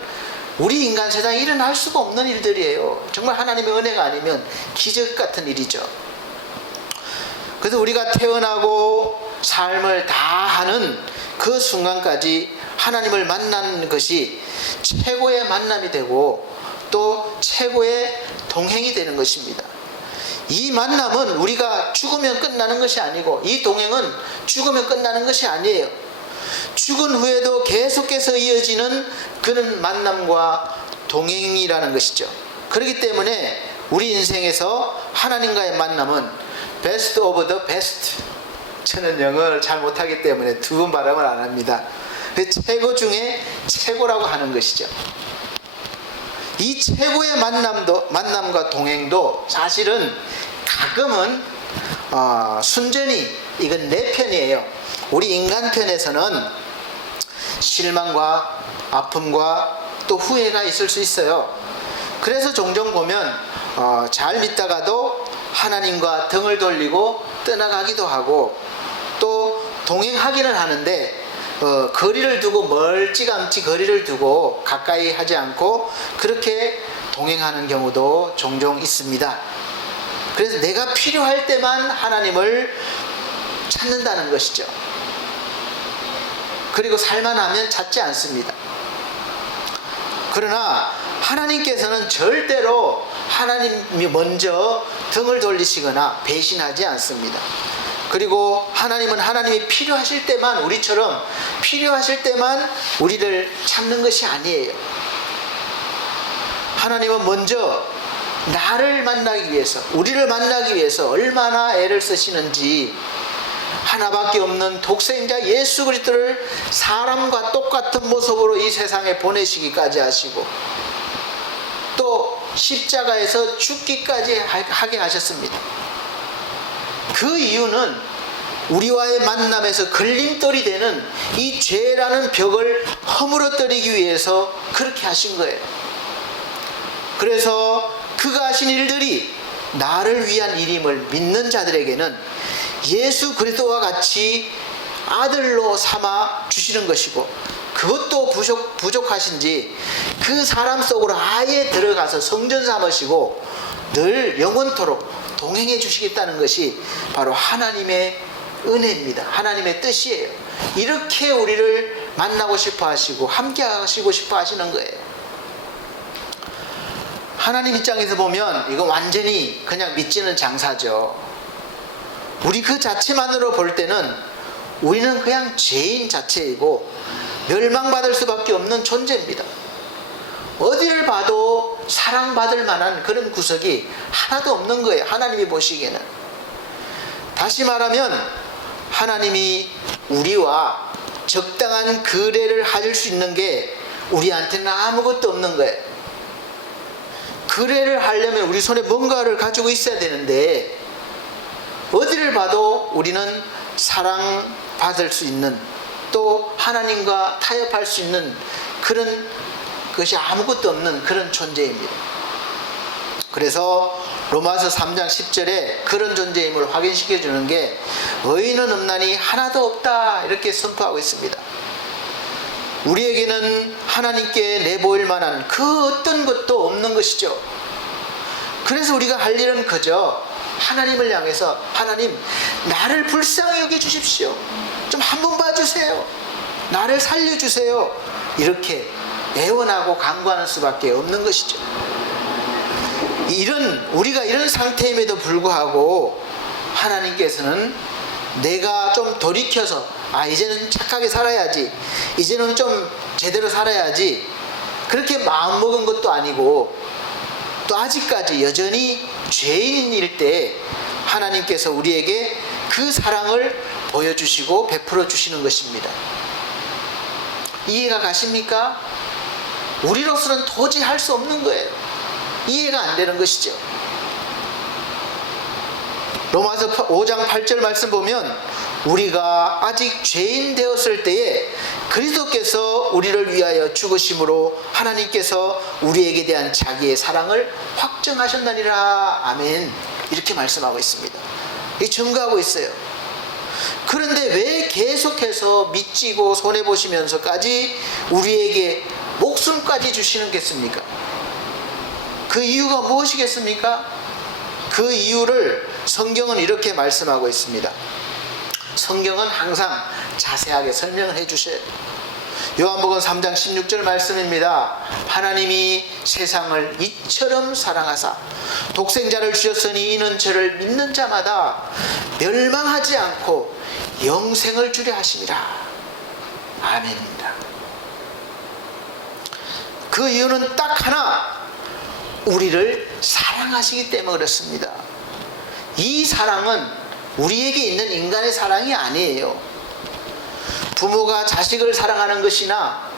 우리 인간 세상에 일어날 수가 없는 일들이에요. 정말 하나님의 은혜가 아니면 기적 같은 일이죠. 그래서 우리가 태어나고 삶을 다 하는 그 순간까지 하나님을 만나는 것이 최고의 만남이 되고 또 최고의 동행이 되는 것입니다. 이 만남은 우리가 죽으면 끝나는 것이 아니고 이 동행은 죽으면 끝나는 것이 아니에요. 죽은 후에도 계속해서 이어지는 그런 만남과 동행이라는 것이죠. 그렇기 때문에 우리 인생에서 하나님과의 만남은 best of the best. 저는 영어를 잘 못하기 때문에 두 번 발음을 안 합니다. 최고 중에 최고라고 하는 것이죠. 이 최고의 만남과 동행도 사실은 가끔은 순전히 이건 내 편이에요. 우리 인간 편에서는 실망과 아픔과 또 후회가 있을 수 있어요. 그래서 종종 보면 잘 믿다가도 하나님과 등을 돌리고 떠나가기도 하고 또 동행하기는 하는데 거리를 두고 멀찌감치 거리를 두고 가까이 하지 않고 그렇게 동행하는 경우도 종종 있습니다. 그래서 내가 필요할 때만 하나님을 찾는다는 것이죠. 그리고 살만하면 찾지 않습니다. 그러나 하나님께서는 절대로 하나님이 먼저 등을 돌리시거나 배신하지 않습니다. 그리고 하나님은 하나님이 필요하실 때만 우리처럼 필요하실 때만 우리를 찾는 것이 아니에요. 하나님은 먼저 나를 만나기 위해서 우리를 만나기 위해서 얼마나 애를 쓰시는지 하나밖에 없는 독생자 예수 그리스도를 사람과 똑같은 모습으로 이 세상에 보내시기까지 하시고 또 십자가에서 죽기까지 하게 하셨습니다. 그 이유는 우리와의 만남에서 걸림돌이 되는 이 죄라는 벽을 허물어뜨리기 위해서 그렇게 하신 거예요. 그래서 그가 하신 일들이 나를 위한 일임을 믿는 자들에게는 예수 그리스도와 같이 아들로 삼아 주시는 것이고, 그것도 부족하신지 그 사람 속으로 아예 들어가서 성전 삼으시고 늘 영원토록 동행해 주시겠다는 것이 바로 하나님의 은혜입니다. 하나님의 뜻이에요. 이렇게 우리를 만나고 싶어 하시고 함께 하시고 싶어 하시는 거예요. 하나님 입장에서 보면 이거 완전히 그냥 믿지는 장사죠. 우리 그 자체만으로 볼 때는 우리는 그냥 죄인 자체이고 멸망받을 수밖에 없는 존재입니다. 어디를 봐도 사랑받을 만한 그런 구석이 하나도 없는 거예요. 하나님이 보시기에는. 다시 말하면 하나님이 우리와 적당한 거래를 하실 수 있는 게 우리한테는 아무것도 없는 거예요. 거래를 하려면 우리 손에 뭔가를 가지고 있어야 되는데, 어디를 봐도 우리는 사랑받을 수 있는, 또 하나님과 타협할 수 있는 그런 것이 아무것도 없는 그런 존재입니다. 그래서 로마서 3장 10절에 그런 존재임을 확인시켜 주는 게 의인은 없나니 하나도 없다, 이렇게 선포하고 있습니다. 우리에게는 하나님께 내보일 만한 그 어떤 것도 없는 것이죠. 그래서 우리가 할 일은 그저 하나님을 향해서, 하나님 나를 불쌍히 여겨 주십시오, 좀 한번 봐주세요, 나를 살려주세요, 이렇게 애원하고 간구하는 수밖에 없는 것이죠. 우리가 이런 상태임에도 불구하고 하나님께서는 내가 좀 돌이켜서 이제는 착하게 살아야지, 이제는 좀 제대로 살아야지, 그렇게 마음먹은 것도 아니고, 또 아직까지 여전히 죄인일 때 하나님께서 우리에게 그 사랑을 보여주시고 베풀어 주시는 것입니다. 이해가 가십니까? 우리로서는 도저히 할 수 없는 거예요. 이해가 안 되는 것이죠. 로마서 5장 8절 말씀 보면 우리가 아직 죄인 되었을 때에 그리스도께서 우리를 위하여 죽으심으로 하나님께서 우리에게 대한 자기의 사랑을 확정하셨나니라. 아멘. 이렇게 말씀하고 있습니다. 이 증거하고 있어요. 그런데 왜 계속해서 미치고 손해보시면서까지 우리에게 목숨까지 주시는 겠습니까? 그 이유가 무엇이겠습니까? 그 이유를 성경은 이렇게 말씀하고 있습니다. 성경은 항상 자세하게 설명을 해주셔야 돼요. 요한복음 3장 16절 말씀입니다. 하나님이 세상을 이처럼 사랑하사 독생자를 주셨으니 이는 저를 믿는 자마다 멸망하지 않고 영생을 주려 하심이라. 아멘입니다. 그 이유는 딱 하나, 우리를 사랑하시기 때문에 그렇습니다. 이 사랑은 우리에게 있는 인간의 사랑이 아니에요. 부모가 자식을 사랑하는 것이나,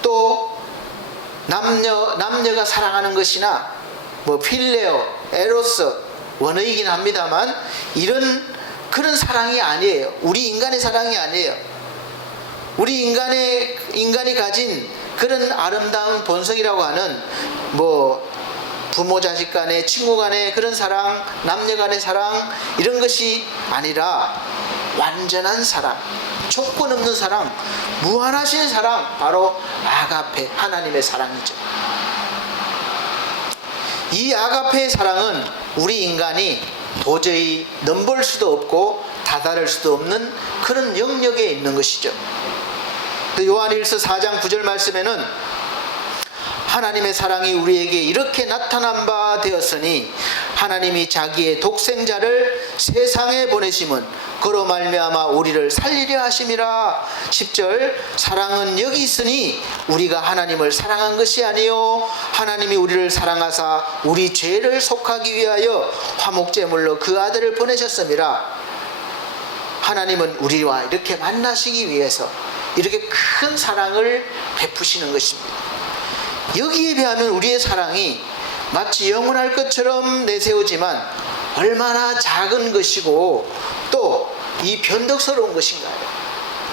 또 남녀가 사랑하는 것이나, 필레오, 에로스, 원어이긴 합니다만 그런 사랑이 아니에요. 우리 인간의 사랑이 아니에요. 우리 인간이 가진 그런 아름다운 본성이라고 하는 부모 자식 간의, 친구 간의 그런 사랑, 남녀 간의 사랑, 이런 것이 아니라 완전한 사랑, 조건 없는 사랑, 무한하신 사랑, 바로 아가페, 하나님의 사랑이죠. 이 아가페의 사랑은 우리 인간이 도저히 넘볼 수도 없고 다다를 수도 없는 그런 영역에 있는 것이죠. 요한일서 4장 9절 말씀에는 하나님의 사랑이 우리에게 이렇게 나타난 바 되었으니 하나님이 자기의 독생자를 세상에 보내심은 그로 말미암아 우리를 살리려 하심이라. 10절 사랑은 여기 있으니 우리가 하나님을 사랑한 것이 아니요 하나님이 우리를 사랑하사 우리 죄를 속하기 위하여 화목제물로 그 아들을 보내셨음이라. 하나님은 우리와 이렇게 만나시기 위해서 이렇게 큰 사랑을 베푸시는 것입니다. 여기에 비하면 우리의 사랑이 마치 영원할 것처럼 내세우지만 얼마나 작은 것이고 또 이 변덕스러운 것인가요?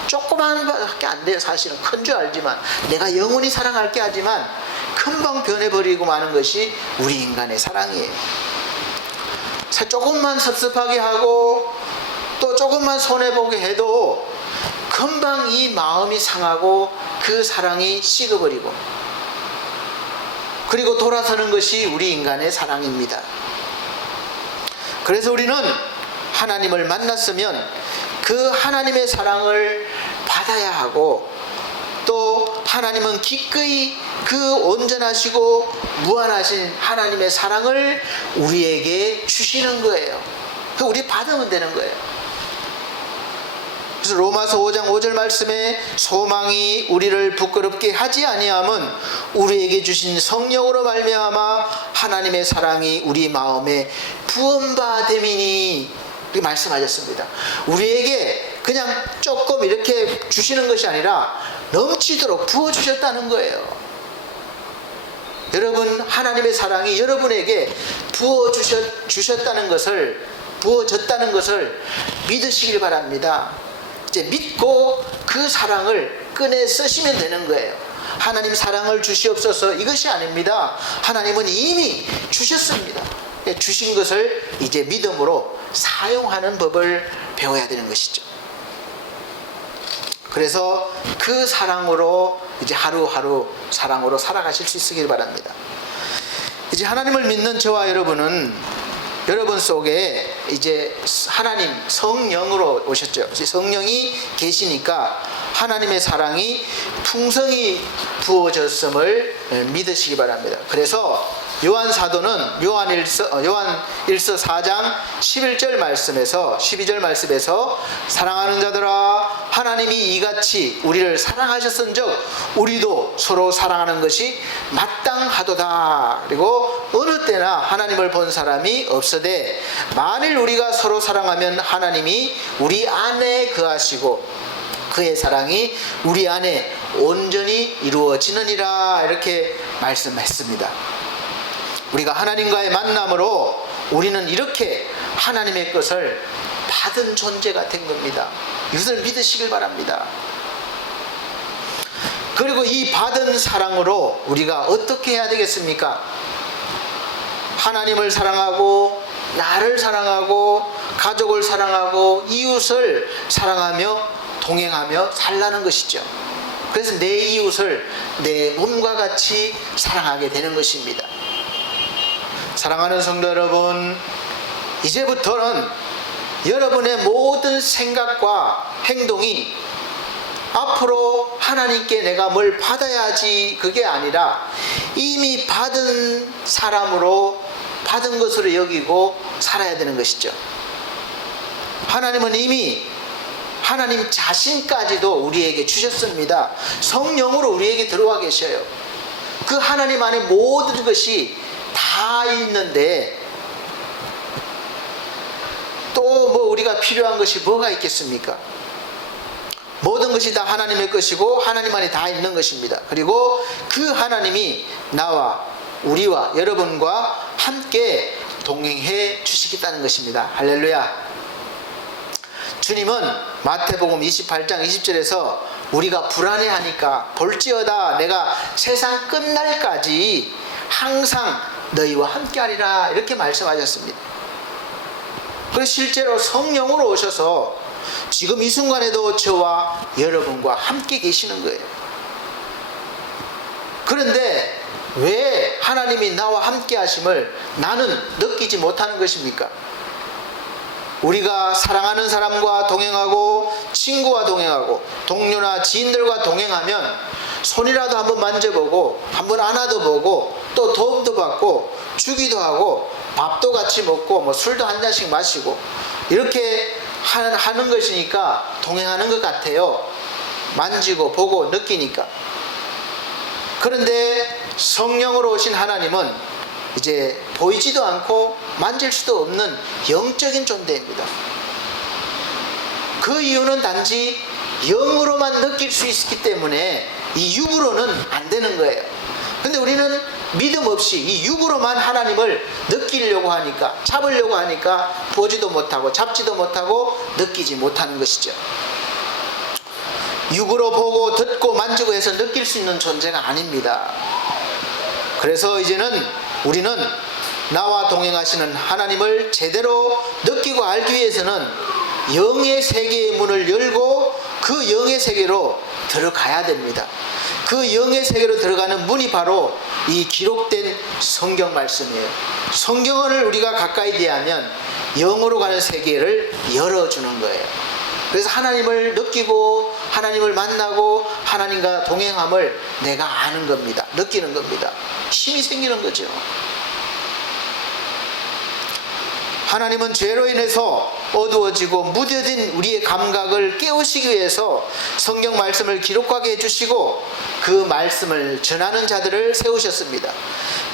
조그만 밖에 안 돼요. 사실은 큰 줄 알지만 내가 영원히 사랑할게 하지만 금방 변해버리고 마는 것이 우리 인간의 사랑이에요. 조금만 섭섭하게 하고 또 조금만 손해보게 해도 금방 이 마음이 상하고 그 사랑이 식어버리고 그리고 돌아서는 것이 우리 인간의 사랑입니다. 그래서 우리는 하나님을 만났으면 그 하나님의 사랑을 받아야 하고 또 하나님은 기꺼이 그 온전하시고 무한하신 하나님의 사랑을 우리에게 주시는 거예요. 우리 받으면 되는 거예요. 그래서 로마서 5장 5절 말씀에 소망이 우리를 부끄럽게 하지 아니함은 우리에게 주신 성령으로 말미암아 하나님의 사랑이 우리 마음에 부음받음이니 이렇게 말씀하셨습니다. 우리에게 그냥 조금 이렇게 주시는 것이 아니라 넘치도록 부어주셨다는 거예요. 여러분, 하나님의 사랑이 여러분에게 부어주셨다는 것을, 부어졌다는 것을 믿으시길 바랍니다. 이제 믿고 그 사랑을 꺼내 쓰시면 되는 거예요. 하나님 사랑을 주시옵소서 이것이 아닙니다. 하나님은 이미 주셨습니다. 주신 것을 이제 믿음으로 사용하는 법을 배워야 되는 것이죠. 그래서 그 사랑으로 이제 하루하루 사랑으로 살아가실 수 있으길 바랍니다. 이제 하나님을 믿는 저와 여러분은 여러분 속에 이제 하나님 성령으로 오셨죠. 성령이 계시니까 하나님의 사랑이 풍성히 부어졌음을 믿으시기 바랍니다. 그래서 요한 사도는 요한일서 4장 11절 말씀에서 12절 말씀에서 사랑하는 자들아 하나님이 이같이 우리를 사랑하셨은즉 우리도 서로 사랑하는 것이 마땅하도다. 그리고 어느 때나 하나님을 본 사람이 없으되 만일 우리가 서로 사랑하면 하나님이 우리 안에 거하시고 그의 사랑이 우리 안에 온전히 이루어지느니라. 이렇게 말씀했습니다. 우리가 하나님과의 만남으로 우리는 이렇게 하나님의 것을 받은 존재가 된 겁니다. 이것을 믿으시길 바랍니다. 그리고 이 받은 사랑으로 우리가 어떻게 해야 되겠습니까? 하나님을 사랑하고 나를 사랑하고 가족을 사랑하고 이웃을 사랑하며 동행하며 살라는 것이죠. 그래서 내 이웃을 내 몸과 같이 사랑하게 되는 것입니다. 사랑하는 성도 여러분, 이제부터는 여러분의 모든 생각과 행동이 앞으로 하나님께 내가 뭘 받아야지 그게 아니라 이미 받은 사람으로 받은 것으로 여기고 살아야 되는 것이죠. 하나님은 이미 하나님 자신까지도 우리에게 주셨습니다. 성령으로 우리에게 들어와 계셔요. 그 하나님 안에 모든 것이 다 있는데 또 뭐 우리가 필요한 것이 뭐가 있겠습니까? 모든 것이 다 하나님의 것이고 하나님 안에 다 있는 것입니다. 그리고 그 하나님이 나와 우리와 여러분과 함께 동행해 주시겠다는 것입니다. 할렐루야. 주님은 마태복음 28장 20절에서 우리가 불안해하니까 볼지어다 내가 세상 끝날까지 항상 너희와 함께하리라 이렇게 말씀하셨습니다. 그래서 실제로 성령으로 오셔서 지금 이 순간에도 저와 여러분과 함께 계시는 거예요. 그런데 왜 하나님이 나와 함께 하심을 나는 느끼지 못하는 것입니까? 우리가 사랑하는 사람과 동행하고 친구와 동행하고 동료나 지인들과 동행하면 손이라도 한번 만져보고 한번 안아도 보고 또 도움도 받고 주기도 하고 밥도 같이 먹고 뭐 술도 한 잔씩 마시고 이렇게 하는 것이니까 동행하는 것 같아요. 만지고 보고 느끼니까. 그런데 성령으로 오신 하나님은 이제 보이지도 않고 만질 수도 없는 영적인 존재입니다. 그 이유는 단지 영으로만 느낄 수 있기 때문에 이 육으로는 안 되는 거예요. 근데 우리는 믿음 없이 이 육으로만 하나님을 느끼려고 하니까, 잡으려고 하니까 보지도 못하고 잡지도 못하고 느끼지 못하는 것이죠. 육으로 보고 듣고 만지고 해서 느낄 수 있는 존재가 아닙니다. 그래서 이제는 우리는 나와 동행하시는 하나님을 제대로 느끼고 알기 위해서는 영의 세계의 문을 열고 그 영의 세계로 들어가야 됩니다. 그 영의 세계로 들어가는 문이 바로 이 기록된 성경 말씀이에요. 성경을 우리가 가까이 대하면 영으로 가는 세계를 열어주는 거예요. 그래서 하나님을 느끼고 하나님을 만나고 하나님과 동행함을 내가 아는 겁니다. 느끼는 겁니다. 힘이 생기는 거죠. 하나님은 죄로 인해서 어두워지고 무뎌진 우리의 감각을 깨우시기 위해서 성경 말씀을 기록하게 해주시고 그 말씀을 전하는 자들을 세우셨습니다.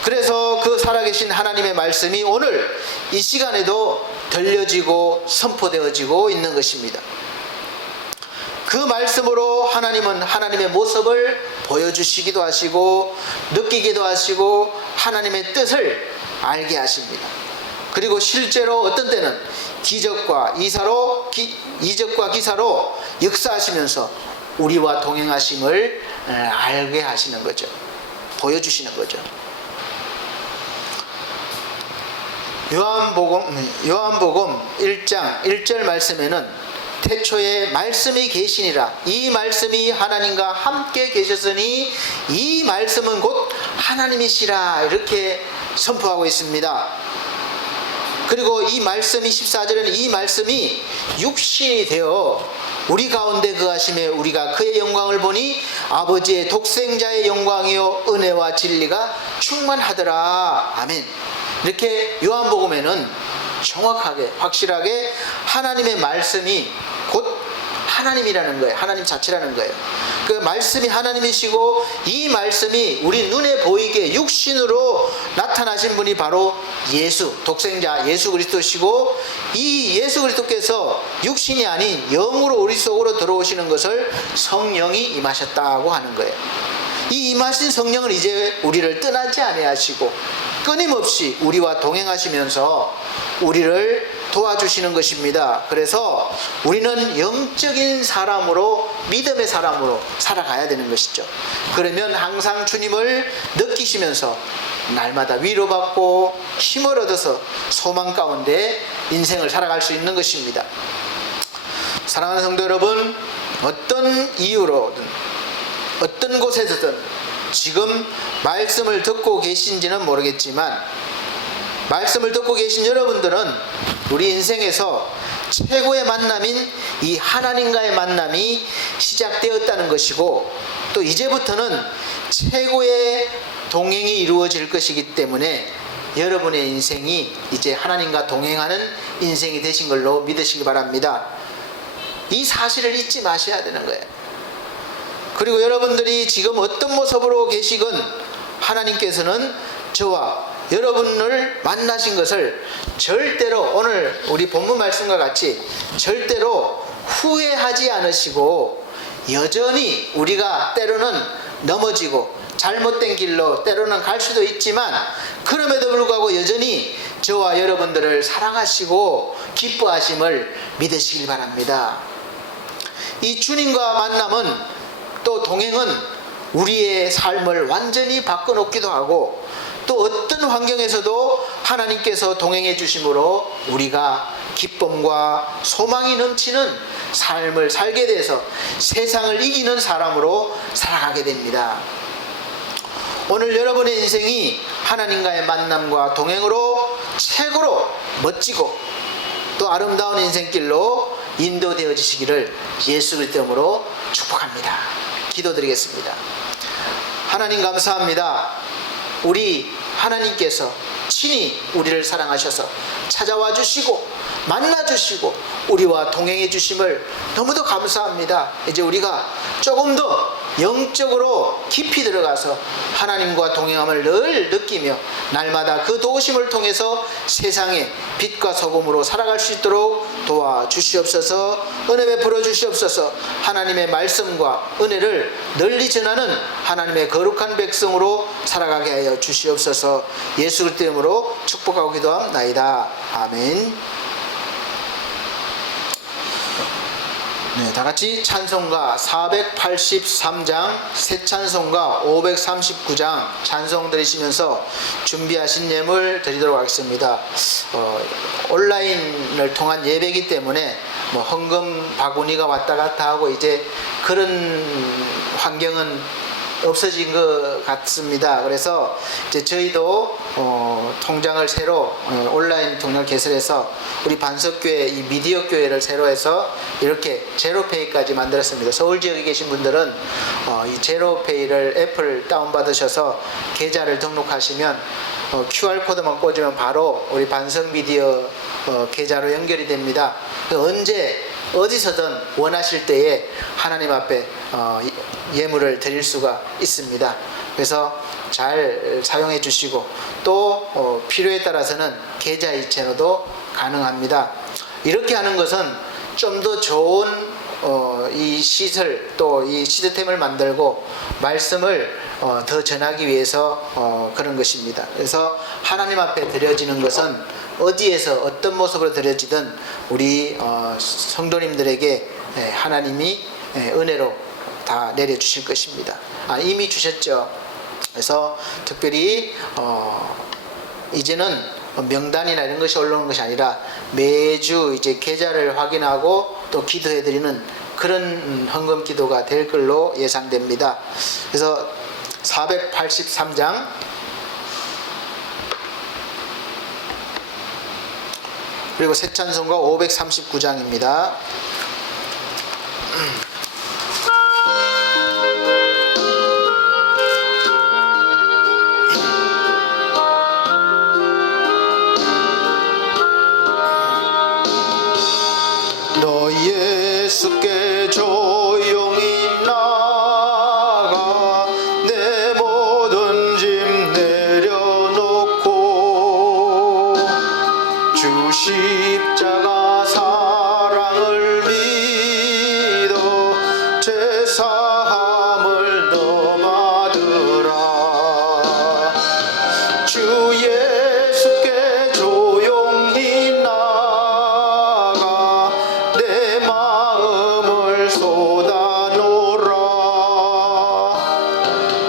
그래서 그 살아계신 하나님의 말씀이 오늘 이 시간에도 들려지고 선포되어지고 있는 것입니다. 그 말씀으로 하나님은 하나님의 모습을 보여주시기도 하시고 느끼기도 하시고 하나님의 뜻을 알게 하십니다. 그리고 실제로 어떤 때는 이적과 기사로 역사하시면서 우리와 동행하심을 알게 하시는 거죠. 보여주시는 거죠. 요한복음 1장 1절 말씀에는 태초에 말씀이 계시니라, 이 말씀이 하나님과 함께 계셨으니 이 말씀은 곧 하나님이시라, 이렇게 선포하고 있습니다. 그리고 이 말씀이 14절에는 이 말씀이 육신이 되어 우리 가운데 거하심에 우리가 그의 영광을 보니 아버지의 독생자의 영광이요 은혜와 진리가 충만하더라. 아멘. 이렇게 요한복음에는 정확하게 확실하게 하나님의 말씀이 곧 하나님이라는 거예요. 하나님 자체라는 거예요. 그 말씀이 하나님이시고 이 말씀이 우리 눈에 보이게 육신으로 나타나신 분이 바로 예수, 독생자 예수 그리스도시고 이 예수 그리스도께서 육신이 아닌 영으로 우리 속으로 들어오시는 것을 성령이 임하셨다고 하는 거예요. 이 임하신 성령은 이제 우리를 떠나지 아니하시고 끊임없이 우리와 동행하시면서 우리를 도와주시는 것입니다. 그래서 우리는 영적인 사람으로, 믿음의 사람으로 살아가야 되는 것이죠. 그러면 항상 주님을 느끼시면서 날마다 위로받고 힘을 얻어서 소망 가운데 인생을 살아갈 수 있는 것입니다. 사랑하는 성도 여러분, 어떤 이유로든 어떤 곳에서든 지금 말씀을 듣고 계신지는 모르겠지만 말씀을 듣고 계신 여러분들은 우리 인생에서 최고의 만남인 이 하나님과의 만남이 시작되었다는 것이고 또 이제부터는 최고의 동행이 이루어질 것이기 때문에 여러분의 인생이 이제 하나님과 동행하는 인생이 되신 걸로 믿으시기 바랍니다. 이 사실을 잊지 마셔야 되는 거예요. 그리고 여러분들이 지금 어떤 모습으로 계시건 하나님께서는 저와 여러분을 만나신 것을 절대로 오늘 우리 본문 말씀과 같이 절대로 후회하지 않으시고 여전히 우리가 때로는 넘어지고 잘못된 길로 때로는 갈 수도 있지만 그럼에도 불구하고 여전히 저와 여러분들을 사랑하시고 기뻐하심을 믿으시길 바랍니다. 이 주님과 만남은 또 동행은 우리의 삶을 완전히 바꿔놓기도 하고 또 어떤 환경에서도 하나님께서 동행해 주심으로 우리가 기쁨과 소망이 넘치는 삶을 살게 돼서 세상을 이기는 사람으로 살아가게 됩니다. 오늘 여러분의 인생이 하나님과의 만남과 동행으로 최고로 멋지고 또 아름다운 인생길로 인도되어지시기를 예수 그리스도 이름으로 축복합니다. 기도드리겠습니다. 하나님 감사합니다. 우리 하나님께서 친히 우리를 사랑하셔서 찾아와 주시고 만나 주시고 우리와 동행해 주심을 너무도 감사합니다. 이제 우리가 조금 더 영적으로 깊이 들어가서 하나님과 동행함을 늘 느끼며 날마다 그 도우심을 통해서 세상에 빛과 소금으로 살아갈 수 있도록 도와주시옵소서. 은혜 베풀어 주시옵소서. 하나님의 말씀과 은혜를 널리 전하는 하나님의 거룩한 백성으로 살아가게 하여 주시옵소서. 예수 그리스도의 이름으로 축복하고 기도합나이다. 아멘. 네, 다 같이 찬송가 483장, 새 찬송가 539장 찬송 드리시면서 준비하신 예물 드리도록 하겠습니다. 온라인을 통한 예배이기 때문에 헌금 바구니가 왔다 갔다 하고 이제 그런 환경은 없어진 것 같습니다. 그래서 이제 저희도 통장을 새로 온라인 통장을 개설해서 우리 반석교회 이 미디어 교회를 새로 해서 이렇게 제로페이까지 만들었습니다. 서울 지역에 계신 분들은 이 제로페이를 앱을 다운받으셔서 계좌를 등록하시면 QR코드만 꽂으면 바로 우리 반석 미디어 계좌로 연결이 됩니다. 언제 어디서든 원하실 때에 하나님 앞에 예물을 드릴 수가 있습니다. 그래서 잘 사용해 주시고 또 필요에 따라서는 계좌 이체로도 가능합니다. 이렇게 하는 것은 좀 더 좋은 이 시설 또 이 시스템을 만들고 말씀을 더 전하기 위해서 그런 것입니다. 그래서 하나님 앞에 드려지는 것은 어디에서 어떤 모습으로 드려지든 우리 성도님들에게 하나님이 은혜로 다 내려주실 것입니다. 이미 주셨죠. 그래서 특별히 이제는 명단이나 이런 것이 올라오는 것이 아니라 매주 이제 계좌를 확인하고 또 기도해드리는 그런 헌금 기도가 될 걸로 예상됩니다. 그래서 483장 그리고 새 찬송가 539장입니다. 너 예수께 조용히 나가 내 모든 짐 내려놓고 주 십자가 사랑을 믿어 제사함을 너 받으라. 주 예수께 조용히 나가 내 마음을 쏟아놓으라.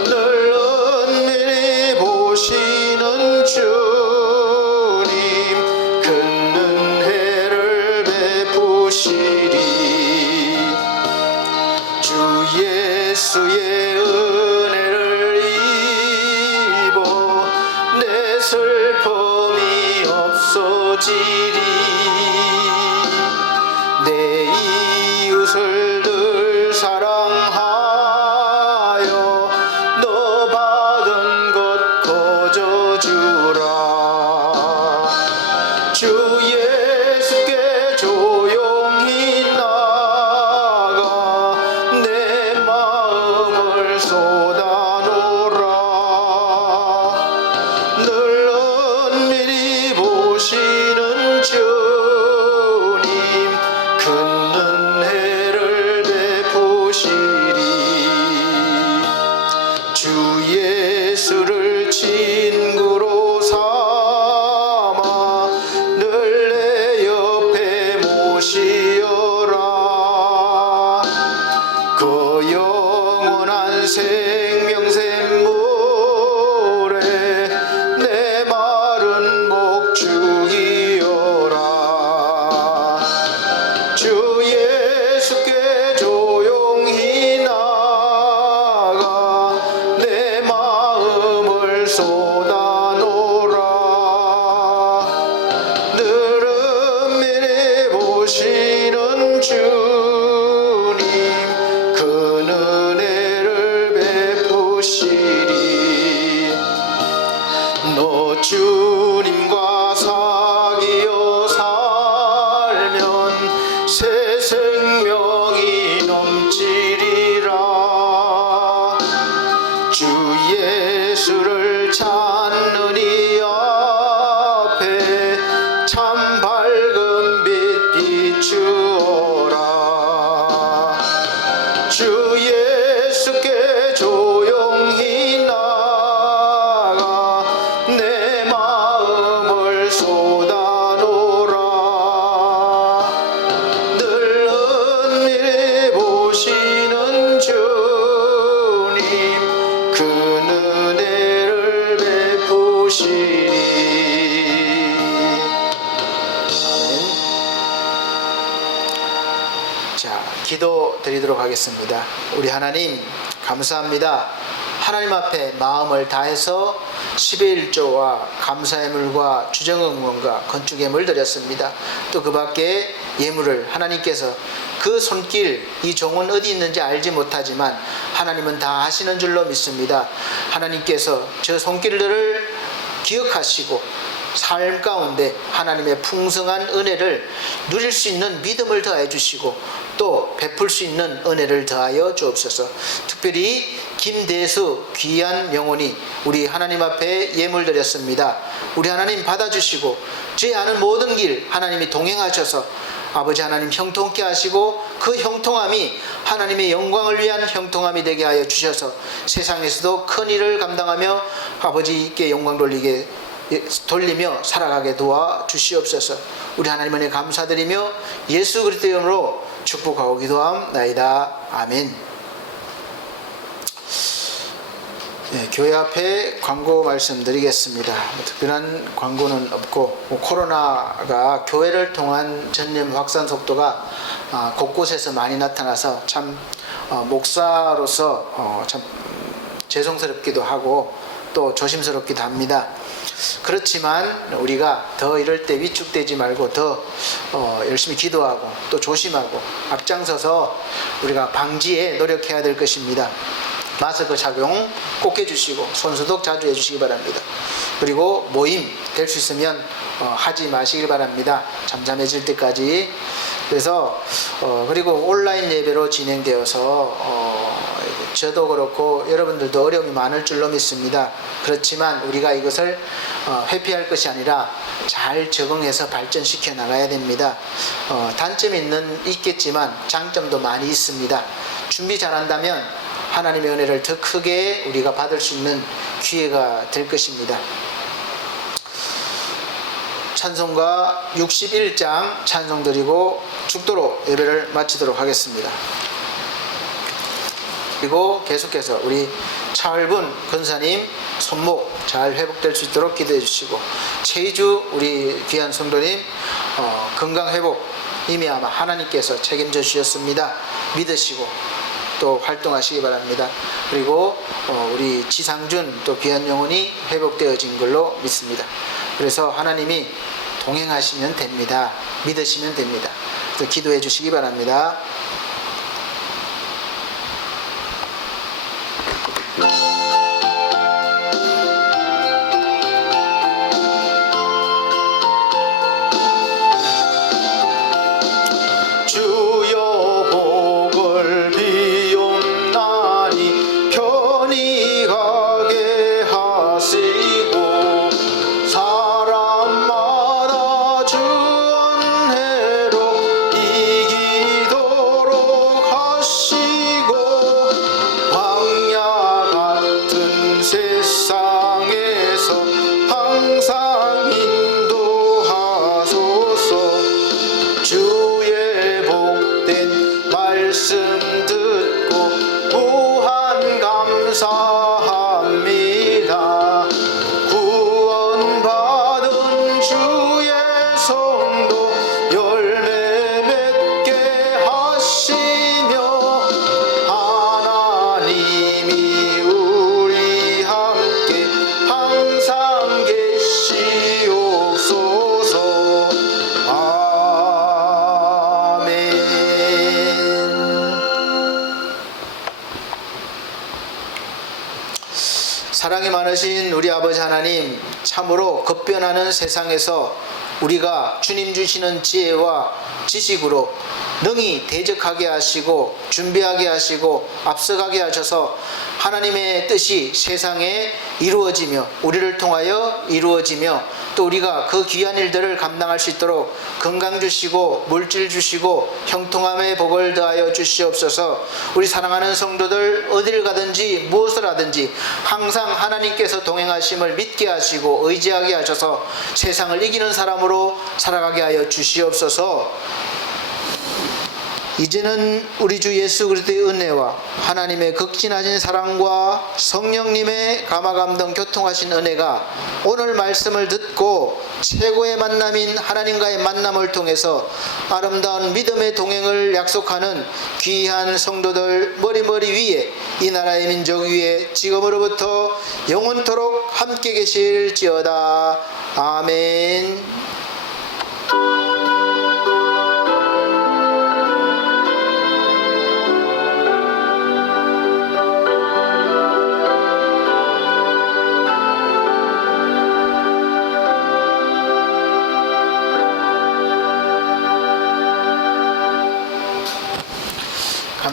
늘 은밀히 보시는 주님 큰 은혜를 베푸시리. 주 예수의 은혜를 입어 내 슬픔이 없어지리. 내 이웃을 늘 사랑하여 너 받은 것 거저주라. 주 예수께 조용히 나가 내 마음을 쏟아놓으라. 늘 은밀히 보시는 주님 큰 은혜를 베푸시리. 주 예수를 친구로 삼아 늘 내 옆에 모시어라. 그 영원한 생명샘 물에 내 마른 목 죽이어라. 주 예수께 조용히 나가 내 마음을 쏟아놓으라. 늘 은밀히 보시는 주님 큰 은혜를 베푸시 주를 찾는 이 앞에 참 밝은 빛 비추어라. 주 예수께 조용히 나가 내 마음을 쏟아놓으라. 늘 은밀히 보시는 주님 그 은혜를 베푸시리. 자, 기도 드리도록 하겠습니다. 우리 하나님 감사합니다. 하나님 앞에 마음을 다해서 10의 1조와 감사의 물과 주정응원과 건축예물 드렸습니다. 또 그 밖에 예물을 하나님께서 그 손길, 이 종은 어디 있는지 알지 못하지만 하나님은 다 아시는 줄로 믿습니다. 하나님께서 저 손길들을 기억하시고 삶 가운데 하나님의 풍성한 은혜를 누릴 수 있는 믿음을 더해 주시고 또 베풀 수 있는 은혜를 더하여 주옵소서. 특별히 김대수 귀한 영혼이 우리 하나님 앞에 예물 드렸습니다. 우리 하나님 받아주시고 죄 아는 모든 길 하나님이 동행하셔서 아버지 하나님 형통케 하시고 그 형통함이 하나님의 영광을 위한 형통함이 되게 하여 주셔서 세상에서도 큰 일을 감당하며 아버지께 영광 돌리며 살아가게 도와 주시옵소서. 우리 하나님 은혜 감사드리며 예수 그리스도의 이름으로 축복하고 기도함나이다. 아멘. 네, 교회 앞에 광고 말씀드리겠습니다. 특별한 광고는 없고 코로나가 교회를 통한 전염 확산 속도가 곳곳에서 많이 나타나서 참 목사로서 참 죄송스럽기도 하고 또 조심스럽기도 합니다. 그렇지만 우리가 더 이럴 때 위축되지 말고 더 열심히 기도하고 또 조심하고 앞장서서 우리가 방지에 노력해야 될 것입니다. 마스크 착용 꼭 해주시고 손소독 자주 해주시기 바랍니다. 그리고 모임 될 수 있으면 하지 마시길 바랍니다. 잠잠해질 때까지. 그래서 그리고 온라인 예배로 진행되어서 저도 그렇고 여러분들도 어려움이 많을 줄로 믿습니다. 그렇지만 우리가 이것을 회피할 것이 아니라 잘 적응해서 발전시켜 나가야 됩니다. 단점이 있겠지만 장점도 많이 있습니다. 준비 잘한다면 하나님의 은혜를 더 크게 우리가 받을 수 있는 기회가 될 것입니다. 찬송가 61장 찬송 드리고 죽도록 예배를 마치도록 하겠습니다. 그리고 계속해서 우리 차을분 권사님 손목 잘 회복될 수 있도록 기도해 주시고 최희주 우리 귀한 성도님 건강 회복 이미 아마 하나님께서 책임져 주셨습니다. 믿으시고 또 활동하시기 바랍니다. 그리고 우리 지상준 또 귀한 영혼이 회복되어진 걸로 믿습니다. 그래서 하나님이 동행하시면 됩니다. 믿으시면 됩니다. 그래서 기도해 주시기 바랍니다. 사랑이 많으신 우리 아버지 하나님, 참으로 급변하는 세상에서 우리가 주님 주시는 지혜와 지식으로 능히 대적하게 하시고 준비하게 하시고 앞서가게 하셔서 하나님의 뜻이 세상에 이루어지며 우리를 통하여 이루어지며 또 우리가 그 귀한 일들을 감당할 수 있도록 건강 주시고 물질 주시고 형통함의 복을 더하여 주시옵소서. 우리 사랑하는 성도들 어딜 가든지 무엇을 하든지 항상 하나님께서 동행하심을 믿게 하시고 의지하게 하셔서 세상을 이기는 사람으로 살아가게 하여 주시옵소서. 이제는 우리 주 예수 그리스도의 은혜와 하나님의 극진하신 사랑과 성령님의 감화감동 교통하신 은혜가 오늘 말씀을 듣고 최고의 만남인 하나님과의 만남을 통해서 아름다운 믿음의 동행을 약속하는 귀한 성도들 머리머리 위에 이 나라의 민족 위에 지금으로부터 영원토록 함께 계실지어다. 아멘.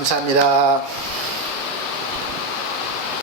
감사합니다.